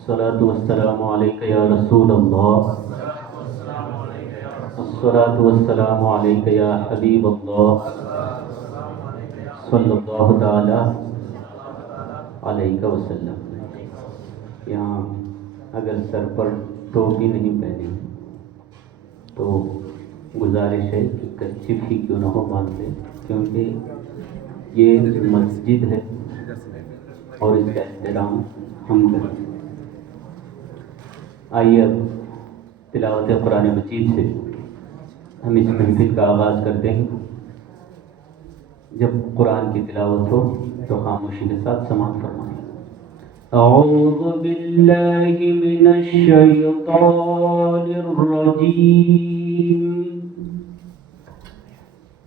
अस्सलातु वस्सलामु अलैका या रसूल अल्लाह। अस्सलातु वस्सलामु अलैका या हबीब अल्लाह सल्लल्लाहु तआला अलैका वसल्लम। यहाँ अगर सर पर टोपी नहीं पहनी तो गुजारिश है कि कच्ची भी क्यों न हो बांध लें, क्योंकि ये मस्जिद है और इसका एहतराम हम करें। आइए अब तिलावत कुरान मजीद से हम इस महफिल का आगाज़ करते हैं। जब कुरान की तिलावत हो तो खामोशी के साथ समाअत फरमाएं। औज़ु बिल्लाहि मिनश शैतानिर रजीम।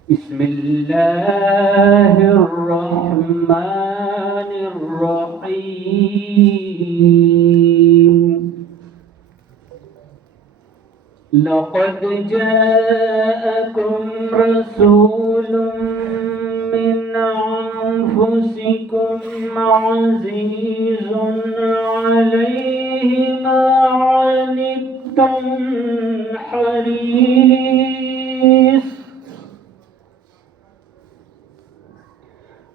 बिस्मिल्लाहिर रहमानिर रहीम। लक़द जाअकुम रसूलुम मिन अनफुसिकुम अज़ीज़ुन अलैहि मा अनित्तुम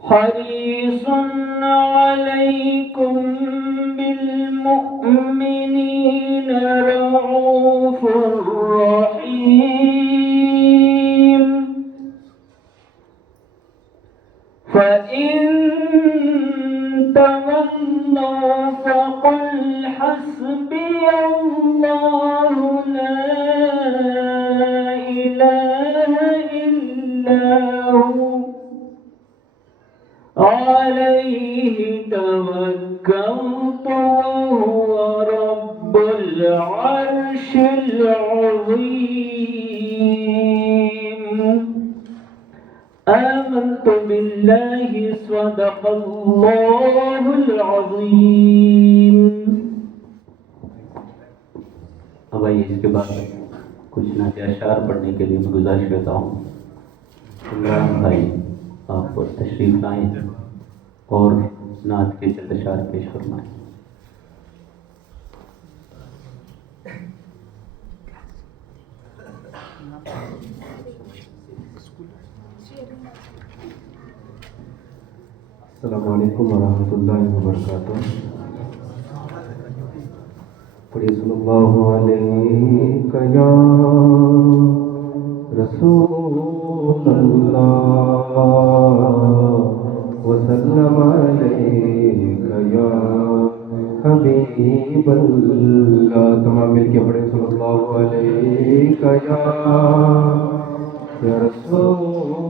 हरीसुन अलैकुम बिलमुमिनीना रऊफ़ुर रहीम। फ़इन तवल्लौ फ़क़ुल हस्बियल्लाहु ला इलाहा इल्ला हु अलैहि तवक्कलतु वहुव रब्बुल अर्शिल अज़ीम। आमनतु बिल्लाहि सदक़ल्लाहुल अज़ीम। अब आइए इसके बाद कुछ नाते अशार पढ़ने के लिए मैं गुजारिश करता हूँ। इमरान भाई आप तशरीफ़ लाएँ और नात के चंद अशार पेश फरमाएँ। अस्सलामु अलैकुम वरहमतुल्लाहि वबरकातुहू। पढ़िए सल्लल्लाहु अलैका या रसूलल्लाह वसल्लम अलैका या हबीबल्लाह। तमाम मिलके पढ़े सल्लल्लाहु अलैका या रसूलल्लाह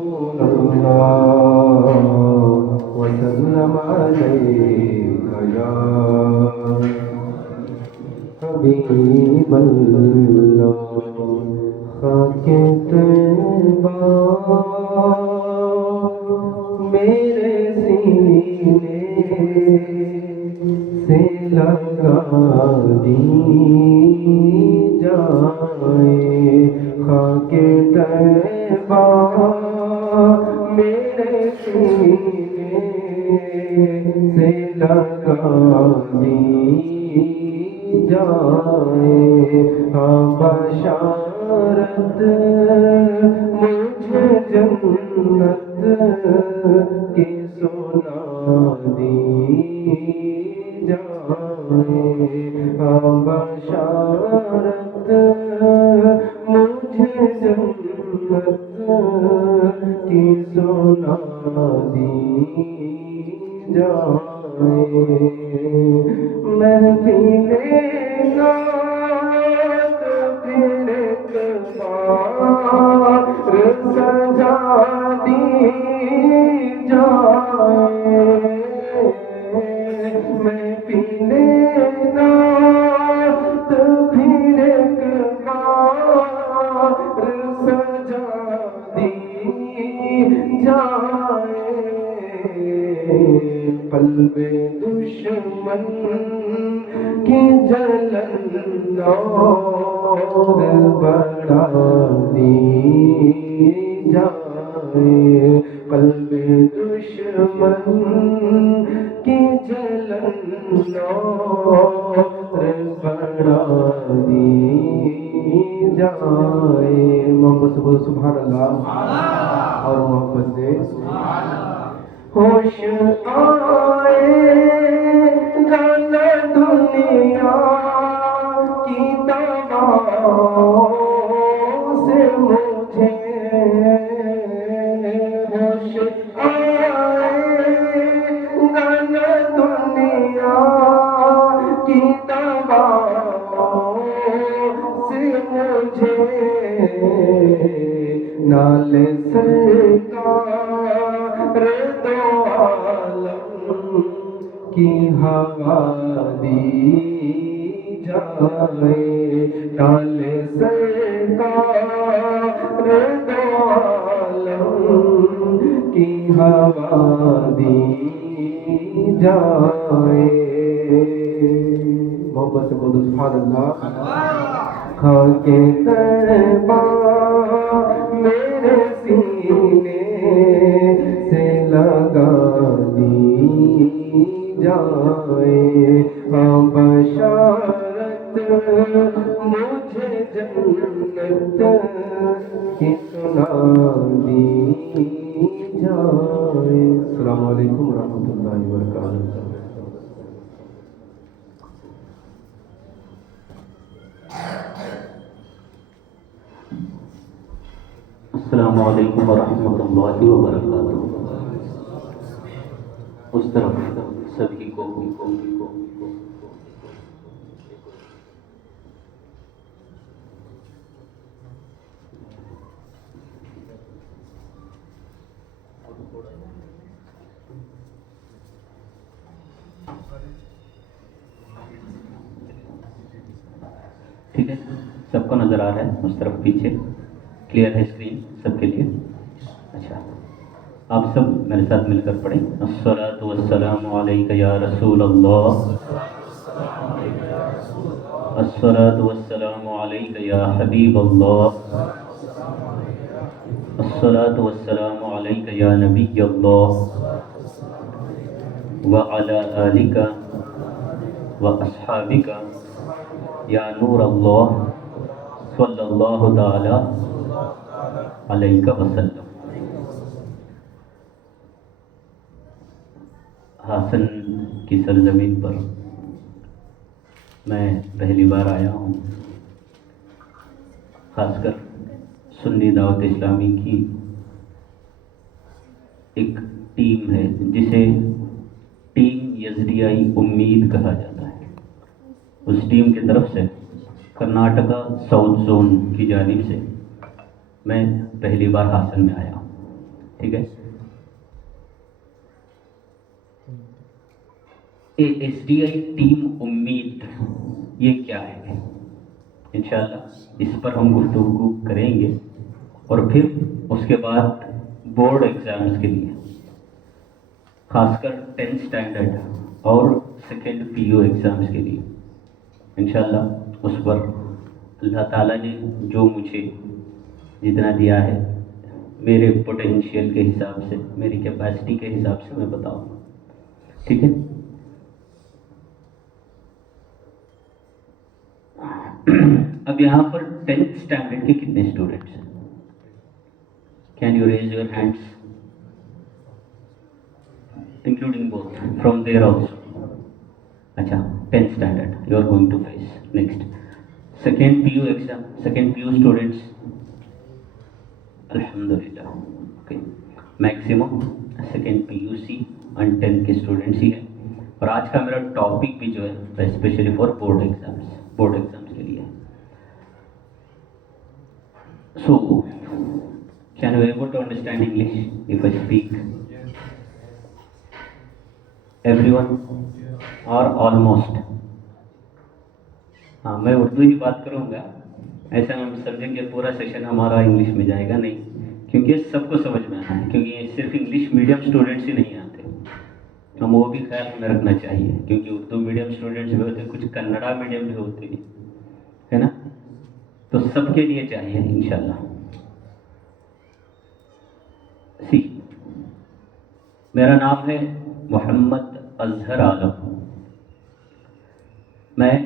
वसल्लम अलैका या हबीबल्लाह। खाके तैबा मेरे सीने से लगा दी जाए। खाके तैबा मेरे सीने से लगा दी जाए। हाँ बशारत मुझे जन्नत की सुना दी जाए। हाँ बशारत मुझे जन्नत की सुना दी जाए। महफिले नात फिर बार सजा दी जाए। महफिले नात फिर बार सजा दी जाए। क़ल्बे दुश्मन की जलन और बढ़ा दी जाए। क़ल्बे दुश्मन की जलन पढ़ा दी जाए। मोहब्बत से बोलो सुभान अल्लाह, और मोहब्बत से होश आए गाना दुनिया की दवाओं से मुझे, होश आए गाना दुनिया की दवाओं से मुझे, नाले सरकार दो आलम की हवा दी जाए। नाले सरकार दो आलम की हवा दी जाए। मोहब्बत से बोलो सुभान अल्लाह। खाके तैबा मेरे सीने से लगा दी जाए। हाँ बशारत मुझे जन्नत की सुना दी जाए। अस्सलामु अलैकुम रहमतुल्लाहि व बरकातुहू। अस्सलामु अलैकुम वरहमतुल्लाहि वबरकातुहू। उस तरफ सभी को ठीक है, सबको नज़र आ रहा है उस तरफ पीछे, क्लियर है स्क्रीन सबके लिए? अच्छा, आप सब मेरे साथ मिलकर पढ़ें। अस्सलातु वस्सलामु अलैका या रसूल अल्लाह, अस्सलातु वस्सलामु अलैका या हबीब अल्लाह, अस्सलातु वस्सलामु अलैका या नबी अल्लाह व अला आलिका व अस्हाबिका या नूर अल्लाह सल्लल्लाहु ताला अलैका वसल्लम। हासन की सरजमीन पर मैं पहली बार आया हूँ। खासकर सुन्नी दावत इस्लामी की एक टीम है जिसे टीम यज़दियाई उम्मीद कहा जाता है। उस टीम की तरफ से कर्नाटका साउथ जोन की जानिब से मैं पहली बार हासन में आया हूँ। ठीक है, एसडीआई टीम उम्मीद ये क्या है, इंशाअल्लाह इस पर हम गुफ्तगू करेंगे। और फिर उसके बाद बोर्ड एग्ज़ाम्स के लिए, खासकर 10th स्टैंडर्ड और सेकेंड पीयू एग्ज़ाम्स के लिए इंशाअल्लाह उस पर अल्लाह ताला ने जो मुझे जितना दिया है मेरे पोटेंशियल के हिसाब से, मेरी कैपेसिटी के हिसाब से मैं बताऊँगा। ठीक है, अब यहाँ पर 10th स्टैंडर्ड के कितने स्टूडेंट्स हैं? Can you raise your hands, including both from there also? अच्छा, 10th standard you are going to face. Next, second PU exam, second PU students अल्हम्दुलिल्लाह, okay, maximum second PUC and 10th के students ही हैं। और आज का मेरा topic भी जो है स्पेशली फॉर बोर्ड एग्जाम्स के लिए। So can you able to understand English if I speak? Everyone or almost? हाँ, मैं उर्दू ही बात करूँगा, ऐसा हम समझेंगे पूरा सेशन हमारा इंग्लिश में जाएगा, नहीं, क्योंकि ये सबको समझ में आना है। क्योंकि ये सिर्फ इंग्लिश मीडियम स्टूडेंट्स ही नहीं आते, हम वो भी ख्याल में रखना चाहिए, क्योंकि उर्दू मीडियम स्टूडेंट्स भी होते हैं, कुछ कन्नड़ा मीडियम भी होते हैं, है ना? तो सबके लिए चाहिए इंशाल्लाह। सी, मेरा नाम है मोहम्मद अजहर आलम। मैं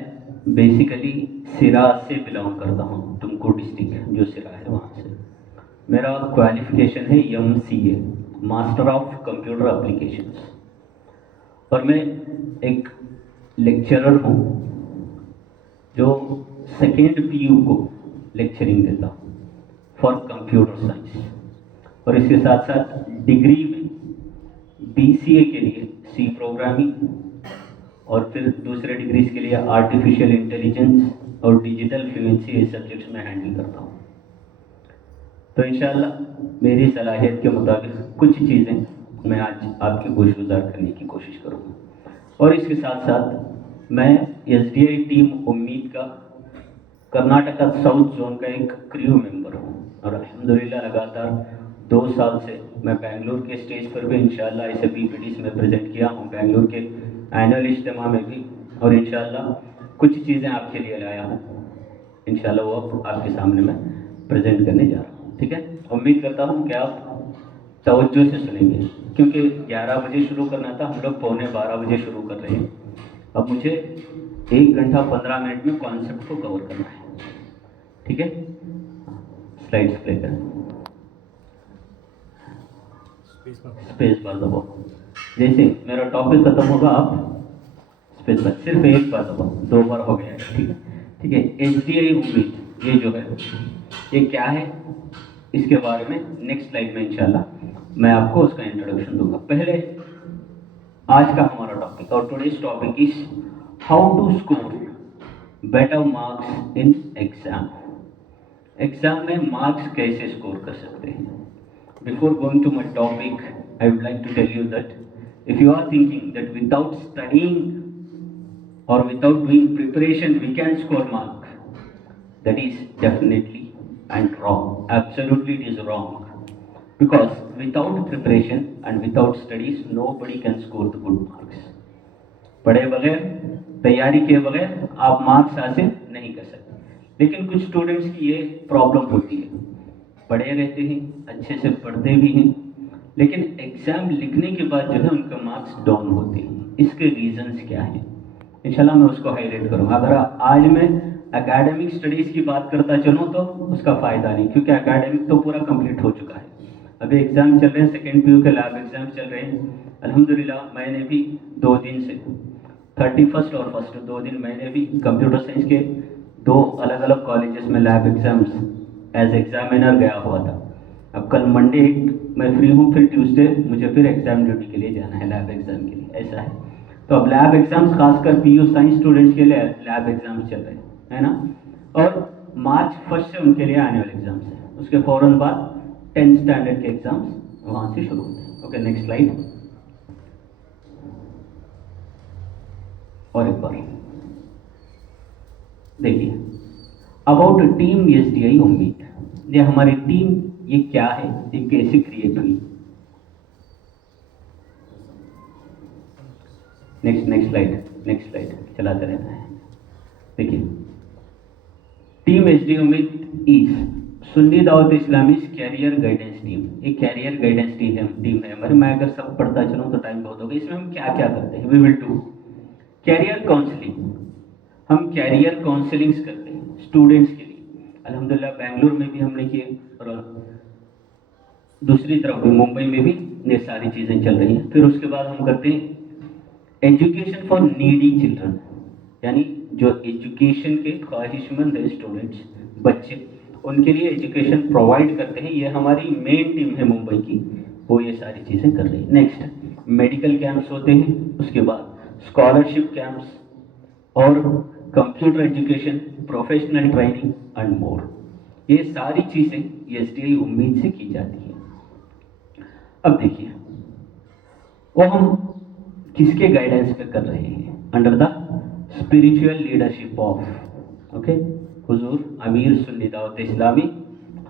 बेसिकली सिरा से बिलोंग करता हूँ, तुमको डिस्ट्रिक्ट जो सिरा है वहाँ से। मेरा क्वालिफिकेशन है MCA, master of computer applications, और मैं एक लेक्चरर हूँ जो सेकेंड PU को लेक्चरिंग देता हूँ फॉर कंप्यूटर साइंस, और इसके साथ साथ डिग्री में BCA के लिए C प्रोग्रामिंग, और फिर दूसरे डिग्रीज के लिए आर्टिफिशियल इंटेलिजेंस और डिजिटल फ्लुएंसी, ये सब्जेक्ट्स में हैंडल करता हूँ। तो इंशाल्लाह मेरी सलाहियत के मुताबिक कुछ चीज़ें मैं आज आपके गोशगुजार करने की कोशिश करूँगा, और इसके साथ साथ मैं SDI टीम उम्मीद का कर्नाटका साउथ जोन का एक क्रू मेंबर हूँ, और अल्हम्दुलिल्लाह लगातार 2 साल से मैं बेंगलुरु के स्टेज पर भी इंशाल्लाह इसे PPTs में प्रेजेंट किया हूँ, बेंगलुरु के एनुअल इज्तिमा में भी, और इंशाल्लाह कुछ चीज़ें आपके लिए लाया हूँ, इंशाल्लाह वो आपके सामने मैं प्रेजेंट करने जा रहा हूँ। ठीक है, उम्मीद करता हूँ कि आप तवज्जो से सुनेंगे, क्योंकि 11 बजे शुरू करना था, हम लोग 11:15 बजे शुरू कर रहे हैं। अब मुझे 1 घंटा 15 मिनट में कॉन्सेप्ट को कवर करना है। ठीक है, स्लाइड्स प्ले करें, स्पेस बार दबाओ। जैसे मेरा टॉपिक खत्म होगा आप स्पेस बार सिर्फ 1 बार दबाओ, 2 बार हो गया। ठीक है, ठीक है। SDI उम्मीद ये जो है ये क्या है, इसके बारे में नेक्स्ट स्लाइड में इंशाल्लाह मैं आपको उसका इंट्रोडक्शन दूंगा। पहले आज का हमारा टॉपिक, और today's topic is how to score better marks in exam. Exam में मार्क्स कैसे स्कोर कर सकते हैं। Before going to my topic, I would like to tell you that if you are thinking that without studying or without doing preparation we can score mark, that is definitely and wrong. Absolutely it is wrong, because without preparation and without studies nobody can score the good marks. पढ़े बगैर, तैयारी के बगैर आप marks हासिल नहीं कर सकते। लेकिन कुछ स्टूडेंट्स की ये प्रॉब्लम होती है, पढ़े रहते हैं, अच्छे से पढ़ते भी हैं, लेकिन एग्जाम लिखने के बाद जो है उनका मार्क्स डाउन होते हैं। इसके रीजंस क्या हैं, इंशाल्लाह मैं उसको हाईलाइट करूँगा। अगर आज मैं एकेडमिक स्टडीज़ की बात करता चलूँ तो उसका फ़ायदा नहीं, क्योंकि एकेडमिक तो पूरा कंप्लीट हो चुका है। अभी एग्ज़ाम चल रहे हैं, सेकेंड PU के लैब एग्ज़ाम चल रहे हैं। अल्हम्दुलिल्लाह मैंने भी 2 दिन से 31 और 1 2 दिन मैंने भी कंप्यूटर साइंस के 2 अलग अलग कॉलेजेस में लैब एग्ज़ाम्स एज एग्जामिनर गया हुआ था। अब कल मंडे मैं फ्री हूँ, फिर ट्यूसडे मुझे फिर एग्ज़ाम ड्यूटी के लिए जाना है, लैब एग्ज़ाम के लिए, ऐसा है। तो अब लैब एग्जाम्स खासकर PU साइंस स्टूडेंट्स के लिए लैब एग्जाम्स चल रहे हैं, है ना। और मार्च 1 से उनके लिए एनुअल एग्जाम्स है, उसके फ़ौरन बाद 10th स्टैंडर्ड के एग्जाम्स वहाँ से शुरू होते हैं। Okay, next slide. और एक बार देखिए, अबाउट टीम SDI उम्मीद, ये हमारी टीम ये क्या है, ये कैसे क्रिएट हुई। नेक्स्ट स्लाइड चलाते रहना है। देखिए, टीम SDI उम्मीद is Sunni Dawat Islami career guidance team. एक कैरियर गाइडेंस टीम है हमारी। मैं अगर सब पढ़ता चलूँ तो टाइम बहुत होगा। इसमें हम क्या क्या करते हैं, we will do career counselling. हम कैरियर काउंसलिंग्स करते हैं स्टूडेंट्स के लिए। अल्हम्दुलिल्लाह बेंगलुरु में भी हमने किए, और दूसरी तरफ भी मुंबई में भी ये सारी चीज़ें चल रही हैं। फिर उसके बाद हम करते हैं एजुकेशन फॉर नीडी चिल्ड्रन, यानी जो एजुकेशन के ख्वाहिशमंद है स्टूडेंट्स, बच्चे, उनके लिए एजुकेशन प्रोवाइड करते हैं। ये हमारी मेन टीम है मुंबई की, वो ये सारी चीज़ें कर रही है। नेक्स्ट मेडिकल कैंप्स होते हैं, उसके बाद स्कॉलरशिप कैंप्स और computer education, professional training and more. ये सारी चीज़ें SDI उम्मीद से की जाती हैं। अब देखिए, वो हम किसके गाइडेंस पे कर रहे हैं, under the spiritual leadership of okay हुजूर अमीर सुन्नी दावत इस्लामी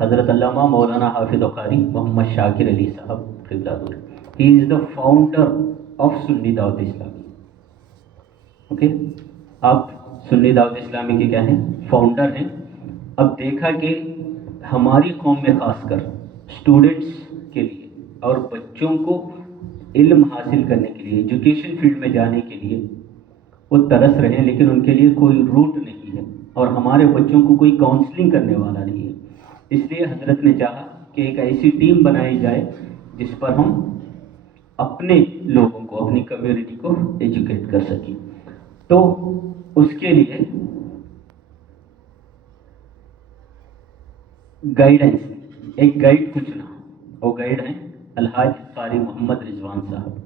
हज़रत अल्लामा मौलाना हाफिज़ कारी मोहम्मद शाकिर अली साहब क़िबलातुल। He is the founder of Sunni Dawat Islami. Okay, आप सुन्नी दावत इस्लामी के क्या हैं, फाउंडर हैं। अब देखा कि हमारी कौम में ख़ासकर स्टूडेंट्स के लिए और बच्चों को इल्म हासिल करने के लिए, एजुकेशन फील्ड में जाने के लिए वो तरस रहे हैं, लेकिन उनके लिए कोई रूट नहीं है और हमारे बच्चों को कोई काउंसलिंग करने वाला नहीं है। इसलिए हजरत ने चाहा कि एक ऐसी टीम बनाई जाए जिस पर हम अपने लोगों को, अपनी कम्युनिटी को एजुकेट कर सकें। तो उसके लिए गाइडेंस, एक गाइड को चुना। वो गाइड है अलहाज कारी Mohammed Rizwan Sahab.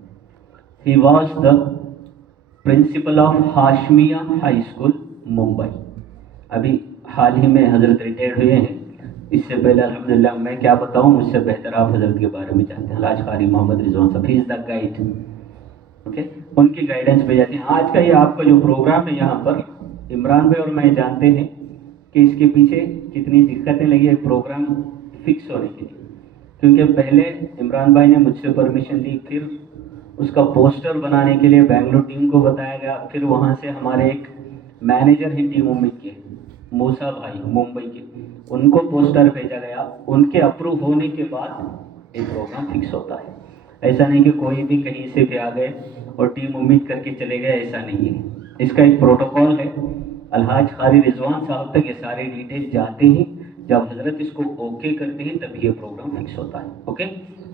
He was the principal of Hashmia high school Mumbai. अभी हाल ही में हजरत रिटायर्ड हुए हैं। इससे पहले अल्हम्दुलिल्लाह मैं क्या बताऊं, मुझसे बेहतर आप हजरत के बारे में जानते हैं। अलहाज कारी Mohammed Rizwan Sahab, he is the guide. Okay, उनकी गाइडेंस पे जाते हैं। आज का ये आपका जो प्रोग्राम है यहाँ पर, इमरान भाई और मैं जानते हैं कि इसके पीछे कितनी दिक्कतें लगी है प्रोग्राम फिक्स होने के लिए। क्योंकि पहले इमरान भाई ने मुझसे परमिशन ली, फिर उसका पोस्टर बनाने के लिए बेंगलुरु टीम को बताया गया, फिर वहाँ से हमारे एक मैनेजर हैं टीम उम्मीद के, मूसा भाई मुंबई के, उनको पोस्टर भेजा गया। उनके अप्रूव होने के बाद एक प्रोग्राम फिक्स होता है। ऐसा नहीं कि कोई भी कहीं से भी आ गए और टीम उम्मीद करके चले गए, ऐसा नहीं है। इसका एक प्रोटोकॉल है। अलहाज कारी रिजवान साहब तक ये सारे डिटेल जाते हैं। जब हजरत इसको ओके करते हैं तभी ये प्रोग्राम फिक्स होता है। Okay,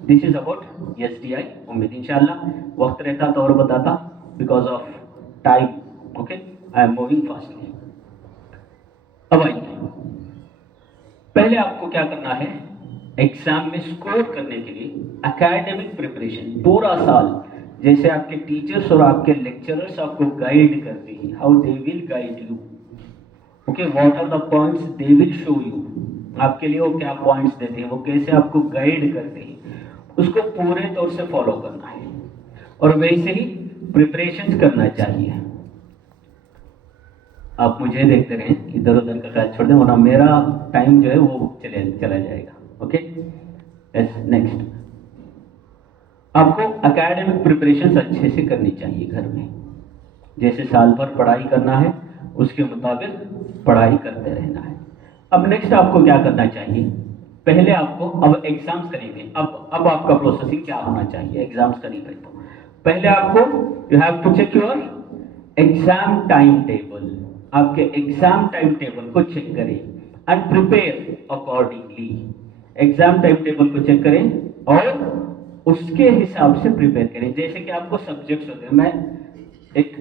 this is about SDI. उम्मीद इंशाल्लाह वक्त रहता तो और बताता, because of time. Okay, I am moving fastly. अब आइए, पहले आपको क्या करना है, एग्जाम में स्कोर करने के लिए एकेडमिक प्रिपरेशन पूरा साल, जैसे आपके टीचर्स और आपके लेक्चरर्स आपको गाइड करते हैं, how they will guide you. Okay, what are the points they will show you. आपके लिए वो क्या पॉइंट्स देते हैं, वो कैसे आपको गाइड करते हैं, उसको पूरे तौर से फॉलो करना है और वैसे ही प्रिपरेशन करना चाहिए। आप मुझे देखते रहें, इधर उधर का ख्याल छोड़ दें, वरना मेरा टाइम जो है वो चला जाएगा। ओके, नेक्स्ट, आपको एकेडमिक प्रिपरेशन अच्छे से करनी चाहिए घर में। जैसे साल भर पढ़ाई करना है, उसके मुताबिक पढ़ाई करते रहना है। अब नेक्स्ट आपको क्या करना चाहिए, पहले आपको, अब एग्जाम्स करेंगे, अब आपका प्रोसेसिंग क्या होना चाहिए एग्जाम्स करेंगे तो पहले आपको you have to check your exam time table. आपके एग्जाम टाइम टेबल को चेक करें and prepare accordingly. Exam time table को चेक करें और उसके हिसाब से प्रिपेयर करें। जैसे कि आपको सब्जेक्ट्स होते हैं, मैं एक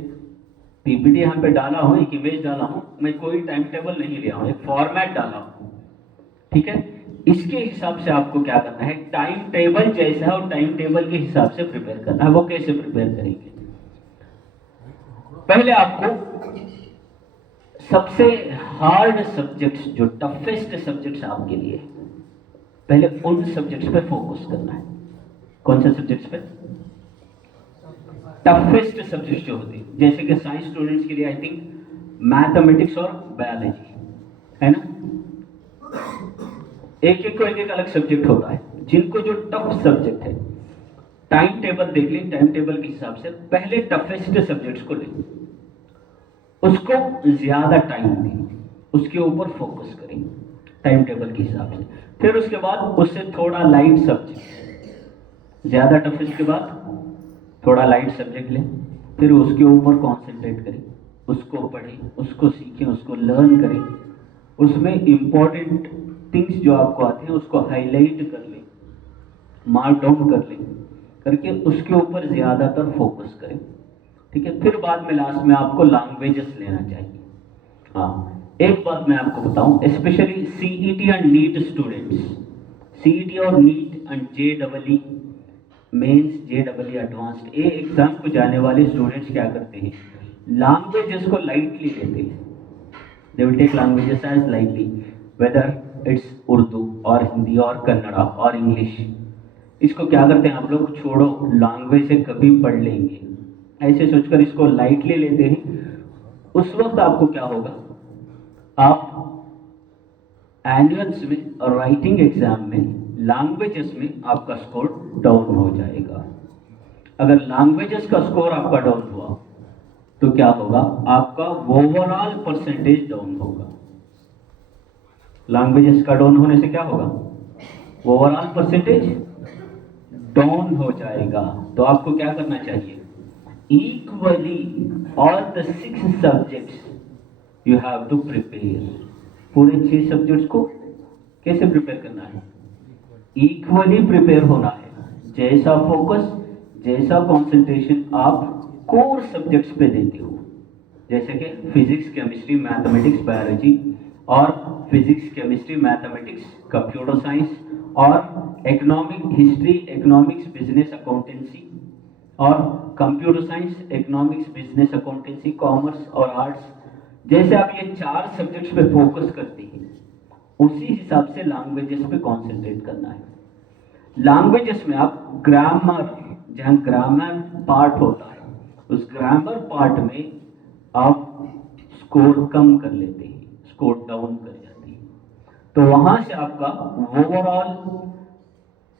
पीपीटी यहाँ पे डाला हूँ, एक इमेज डाला हूँ, मैं कोई टाइम टेबल नहीं लिया हूँ, एक फॉर्मेट डाला हूँ, ठीक है। इसके हिसाब से आपको क्या करना है, टाइम टेबल जैसा है और टाइम टेबल के हिसाब से प्रिपेयर करना है। वो कैसे प्रिपेयर करेंगे, पहले आपको सबसे हार्ड सब्जेक्ट्स, जो टफेस्ट सब्जेक्ट्स आपके लिए, पहले उन सब्जेक्ट्स पे फोकस करना है। कौन से सब्जेक्ट्स पे, टफेस्ट सब्जेक्ट्स जो होते हैं, जैसे कि साइंस स्टूडेंट्स के लिए आई थिंक मैथमेटिक्स और बायोलॉजी है ना, एक एक अलग सब्जेक्ट होता है। जिनको जो टफ सब्जेक्ट है, टाइम टेबल देख लें, टाइम टेबल के हिसाब से पहले टफेस्ट सब्जेक्ट्स को लें, उसको ज्यादा टाइम दें, उसके ऊपर फोकस करें टाइम टेबल के हिसाब से। फिर उसके बाद उससे थोड़ा लाइट सब्जेक्ट, ज्यादा टफेस्ट के बाद थोड़ा लाइट सब्जेक्ट लें, फिर उसके ऊपर कॉन्सेंट्रेट करें, उसको पढ़ें, उसको सीखें, उसको लर्न करें, उसमें इंपॉर्टेंट थिंग्स जो आपको आते हैं उसको हाईलाइट कर लें, मार्क डाउन कर लें, करके उसके ऊपर ज्यादातर फोकस करें, ठीक है। फिर बाद में लास्ट में आपको लैंग्वेजेस लेना चाहिए। हाँ, एक बात मैं आपको बताऊं, specially CET and NEET students, CET और NEET and JEE Mains, JEE Advanced, ये एग्जाम को जाने वाले स्टूडेंट्स क्या करते हैं, लैंग्वेजेस को लाइटली लेते हैं। They will take languages as lightly, whether it's Urdu or Hindi और कन्नड़ा और इंग्लिश। इसको क्या करते हैं आप लोग, छोड़ो लैंग्वेज से कभी पढ़ लेंगे, ऐसे सोचकर इसको लाइटली लेते हैं। उस वक्त आपको क्या होगा, आप एनुअल्स में और राइटिंग एग्जाम में लैंग्वेजेस में आपका स्कोर डाउन हो जाएगा। अगर लैंग्वेजेस का स्कोर आपका डाउन हुआ तो क्या होगा, आपका ओवरऑल परसेंटेज डाउन होगा। लैंग्वेजेस का डाउन होने से क्या होगा, ओवरऑल परसेंटेज डाउन हो जाएगा। तो आपको क्या करना चाहिए, equally all the 6 subjects you have to prepare. पूरे 6 सब्जेक्ट्स को कैसे प्रिपेयर करना है? इक्वली प्रिपेयर होना है। जैसा फोकस, जैसा कंसंट्रेशन आप कोर सब्जेक्ट्स पे देते हो, जैसे कि फिजिक्स, केमिस्ट्री, मैथमेटिक्स, बायोलॉजी, और physics, chemistry, mathematics, computer science, और economic, history, economics, business accountancy, और computer science, economics, business accountancy, commerce और आर्ट्स, जैसे आप ये 4 सब्जेक्ट्स पे फोकस करते हैं, उसी हिसाब से लैंग्वेजेस पे कंसंट्रेट करना है। लैंग्वेजेस में आप ग्रामर, जहां ग्रामर पार्ट होता है, उस ग्रामर पार्ट में आप स्कोर कम कर लेते हैं, स्कोर डाउन कर जाते हैं, तो वहां से आपका ओवरऑल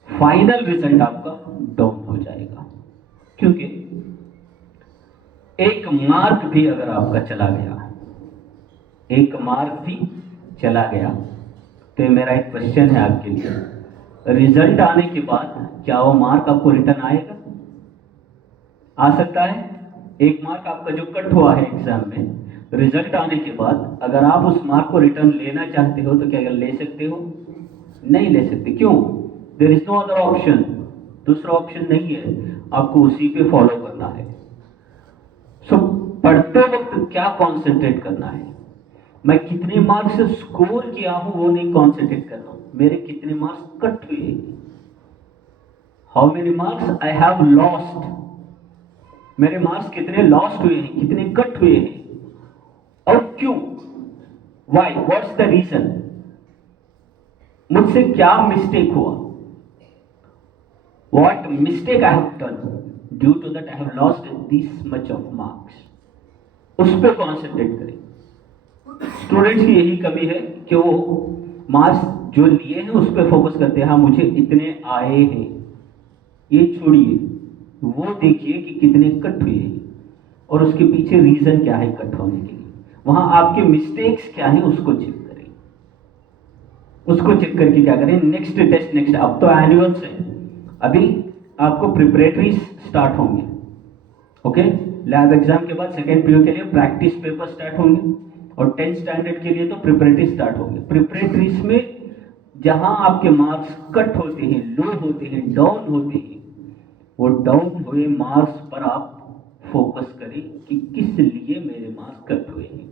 फाइनल रिजल्ट आपका डाउन हो जाएगा। क्योंकि एक मार्क भी अगर आपका चला गया, एक मार्क भी चला गया, तो मेरा एक क्वेश्चन है आपके लिए, रिजल्ट आने के बाद क्या वो मार्क आपको रिटर्न आएगा? आ सकता है। एक मार्क आपका जो कट हुआ है एग्जाम में, रिजल्ट आने के बाद अगर आप उस मार्क को रिटर्न लेना चाहते हो तो क्या ले सकते हो? नहीं ले सकते। क्यों? There is no other option, दूसरा ऑप्शन नहीं है, आपको उसी पे फॉलो करना है। सो पढ़ते वक्त क्या कॉन्सेंट्रेट करना है? मैं कितने मार्क्स से स्कोर किया हूं वो नहीं कॉन्सेंट्रेट कर रहा हूं, मेरे कितने मार्क्स कट हुए हैं, how many marks I have lost, मेरे मार्क्स कितने लॉस्ट हुए हैं, कितने कट हुए हैं, और क्यों, व्हाई, व्हाट्स द रीजन, मुझसे क्या मिस्टेक हुआ, what mistake I have done due to that I have lost this much of marks, उस पर कॉन्सेंट्रेट करें। स्टूडेंट्स की यही कमी है कि वो मार्क्स जो लिए हैं उस पर फोकस करते हैं, हाँ मुझे इतने आए हैं, ये छोड़िए, वो देखिए कि कितने कट हुए हैं और उसके पीछे रीजन क्या है कट होने के लिए, वहां आपके मिस्टेक्स क्या है उसको चेक करें, उसको चेक करके क्या करें, नेक्स्ट टेस्ट, नेक्स्ट, अब तो एनुअल्स है, अभी आपको प्रिपरेटरी स्टार्ट होंगे, ओके, लैब एग्जाम के बाद सेकेंड पीयू के लिए प्रैक्टिस पेपर स्टार्ट होंगे, और 10th स्टैंडर्ड के लिए तो प्रिपरेटरी स्टार्ट होंगे। प्रिपरेटरीज में जहां आपके मार्क्स कट होते हैं, लो होते हैं, डाउन होते हैं, वो डाउन हुए मार्क्स पर आप फोकस करें कि किस लिए मेरे मार्क्स कट हुए हैं।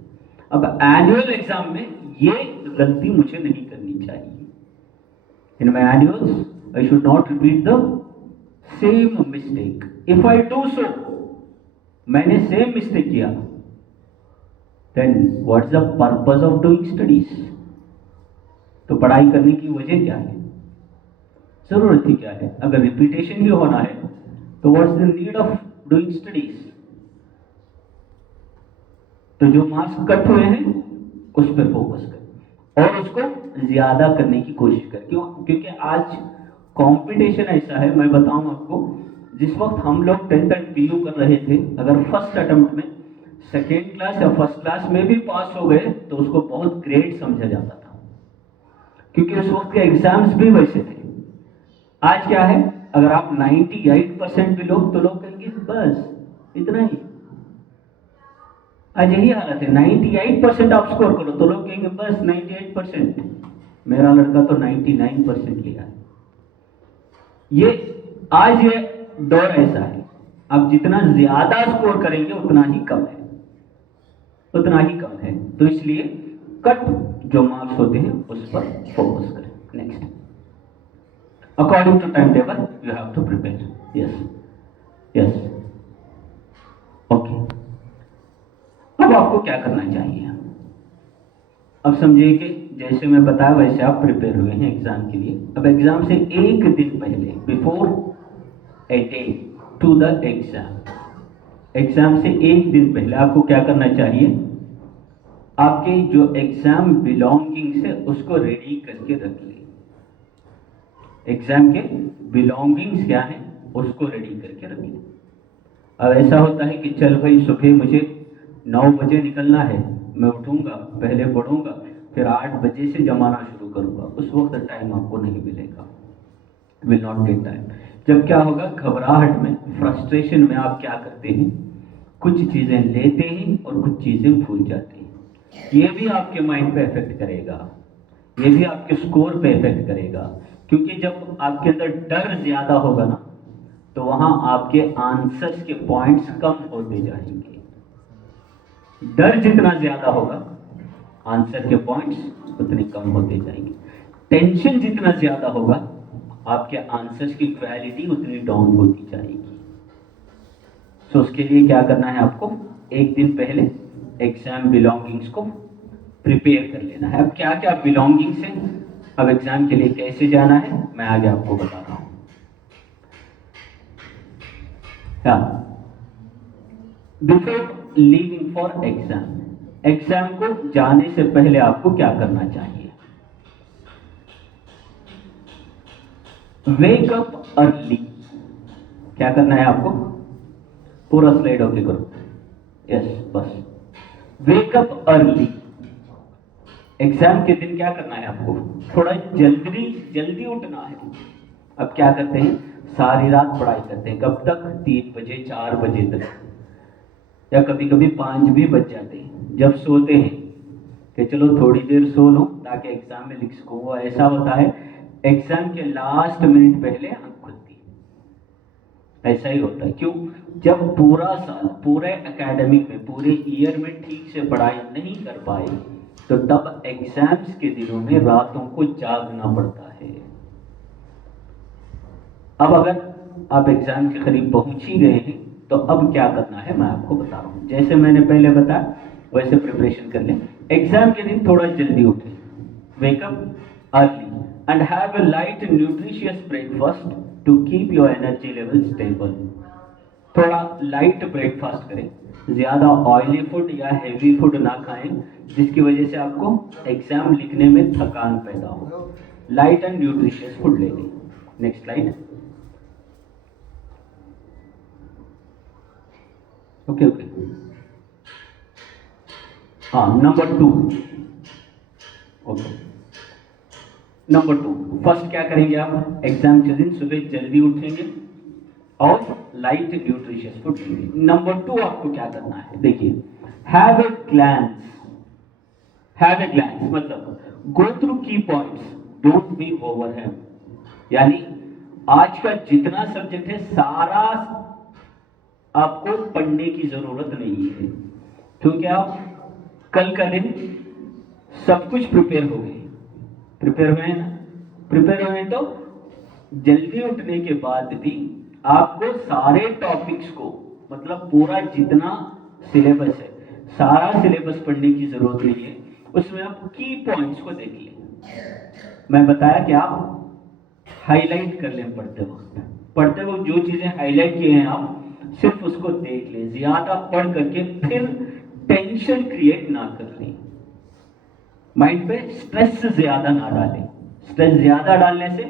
अब एनुअल एग्जाम में ये गलती मुझे नहीं करनी चाहिए। In my annuals I should not repeat the same mistake. If I do so, मैंने सेम मिस्टेक किया, then what's the purpose of doing studies? तो पढ़ाई करने की वजह क्या है, जरूरत ही क्या है? अगर रिपीटेशन ही होना है तो what's the need of doing studies? तो जो मार्क्स कट हुए हैं उस पर फोकस कर और उसको ज्यादा करने की कोशिश कर। क्यों? क्योंकि आज कंपटीशन ऐसा है, मैं बताऊं आपको, जिस वक्त हम लोग 10th एंड पीयू कर रहे थे, अगर फर्स्ट अटेम्प्ट में सेकेंड क्लास या फर्स्ट क्लास में भी पास हो गए तो उसको बहुत ग्रेट समझा जाता था, क्योंकि उस वक्त के एग्जाम्स भी वैसे थे। आज क्या है, अगर आप 98% भी लोग, तो लोग कहेंगे बस इतना ही। आज यही हालत है, 98% आप स्कोर करो तो लोग कहेंगे बस 98%, मेरा लड़का तो 99% लिया है। ये आज ये दौर ऐसा है, आप जितना ज्यादा स्कोर करेंगे उतना ही कम है, उतना ही कम है। तो इसलिए कट जो मार्क्स होते हैं उस पर फोकस करें। Next, according to time table you have to prepare. Yes yes, okay. अब आपको क्या करना चाहिए? अब समझिए कि जैसे मैं बताया वैसे आप प्रिपेयर हुए हैं एग्जाम के लिए। अब एग्जाम से एक दिन पहले, before a day to the exam, exam से एक दिन पहले आपको क्या करना चाहिए? आपके जो एग्जाम बिलोंगिंग्स है उसको रेडी करके रख ले। एग्जाम के बिलोंगिंग्स क्या है उसको रेडी करके रख ले। अब ऐसा होता है कि चल भाई सुबह मुझे 9 बजे निकलना है, मैं उठूंगा, पहले पढ़ूंगा, फिर 8 बजे से जमाना शुरू करूंगा, उस वक्त टाइम आपको नहीं मिलेगा, विल नॉट गेट टाइम। जब क्या होगा, घबराहट में, फ्रस्ट्रेशन में आप क्या करते हैं, कुछ चीज़ें लेते हैं और कुछ चीज़ें भूल जाते हैं। ये भी आपके माइंड पे इफेक्ट करेगा, ये भी आपके स्कोर पे इफेक्ट करेगा, क्योंकि जब आपके अंदर डर ज़्यादा होगा ना, तो वहाँ आपके आंसर्स के पॉइंट्स कम होते जाएंगे। डर जितना ज़्यादा होगा, आंसर के पॉइंट्स उतने कम होते जाएंगे। टेंशन जितना ज़्यादा होगा, आपके आंसर्स की क्वालिटी उतनी डाउन होती जाएगी। तो उसके लिए क्या करना है आपको, एक दिन पहले एग्जाम बिलोंगिंग्स को प्रिपेयर कर लेना है। अब क्या क्या बिलोंगिंग्स है, अब एग्जाम के लिए कैसे जाना है, मैं आगे आपको बता रहा हूं। Before leaving for exam, exam को जाने से पहले आपको क्या करना चाहिए? वेक अप अर्ली। क्या करना है आपको? पूरा स्लाइड ओके करो, यस बस। वेक अप अर्ली। एग्जाम के दिन क्या करना है आपको? थोड़ा जल्दी जल्दी उठना है। अब क्या करते हैं, सारी रात पढ़ाई करते हैं, कब तक? 3 बजे 4 बजे तक, या कभी कभी 5 भी बज जाते हैं। जब सोते हैं कि चलो थोड़ी देर सो लो ताकि एग्जाम में लिख सकूं, वो ऐसा होता है एग्जाम के लास्ट मिनट पहले आंख खुलती है। ऐसा ही होता है, क्यों? जब पूरा साल, पूरे एकेडमिक में, पूरे ईयर में ठीक से पढ़ाई नहीं कर पाए, तो तब एग्जाम्स के दिनों में रातों को जागना पड़ता है। अब अगर आप एग्जाम के करीब पहुंच ही गए हैं, तो अब क्या करना है मैं आपको बता रहा हूं। जैसे मैंने पहले बताया वैसे प्रिपरेशन कर लें। एग्जाम के दिन थोड़ा जल्दी उठें, wake up early and have a light nutritious breakfast to keep your energy level stable. थोड़ा लाइट ब्रेकफास्ट करें, ज्यादा ऑयली फूड या हेवी फूड ना खाएं जिसकी वजह से आपको एग्जाम लिखने में थकान पैदा हो। लाइट एंड न्यूट्रिशियस फूड ले लें। Next slide. ओके ओके, हाँ नंबर 2। ओके, नंबर 2, फर्स्ट क्या करेंगे आप? एग्जाम के दिन सुबह जल्दी उठेंगे और लाइट न्यूट्रिशियस फूड लेंगे। नंबर 2 आपको क्या करना है, देखिए, have a glance. Have a glance मतलब गो थ्रू की पॉइंट्स, डोंट बी ओवरवेल्म। यानी आज का जितना सब्जेक्ट है सारा आपको पढ़ने की जरूरत नहीं है, क्योंकि आप कल का दिन सब कुछ प्रिपेयर हो गए। प्रिपेयर हुए ना? प्रिपेयर हुए तो जल्दी उठने के बाद भी आपको सारे टॉपिक्स को, मतलब पूरा जितना सिलेबस है सारा सिलेबस पढ़ने की जरूरत नहीं है। उसमें आप की पॉइंट्स को देख लें। मैं बताया कि आप हाईलाइट कर लें पढ़ते वक्त जो चीजें हाईलाइट किए हैं आप सिर्फ उसको देख लें। ज्यादा पढ़ करके फिर टेंशन क्रिएट ना कर लें, माइंड पे स्ट्रेस ज्यादा ना डालें। स्ट्रेस ज्यादा डालने से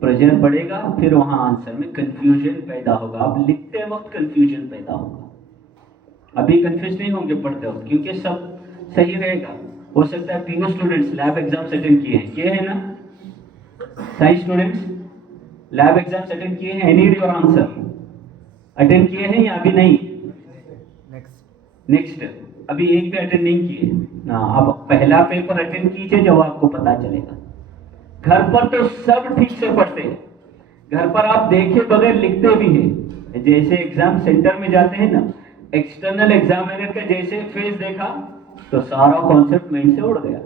प्रेशर बढ़ेगा, फिर वहां आंसर में कंफ्यूजन पैदा होगा। आप लिखते वक्त कंफ्यूजन पैदा होगा। अभी कंफ्यूज नहीं होंगे पढ़ते वक्त, क्योंकि सब सही रहेगा। हो सकता है तीनों स्टूडेंट्स लैब एग्जाम्स अटेंड किए हैं ना? Science students lab exams attend किए हैं? I need your answer. Attend किए हैं या अभी नहीं? नेक्स्ट अभी एक भी अटेंड नहीं किए ना। अब पहला पेपर अटेंड कीजिए जब आपको पता चलेगा। घर पर तो सब ठीक से पढ़ते हैं, घर पर आप देखे बगैर लिखते भी हैं। जैसे एग्जाम सेंटर में जाते हैं ना, एक्सटर्नल एग्जामिनर का जैसे फेस देखा तो सारा कॉन्सेप्ट माइंड से उड़ गया।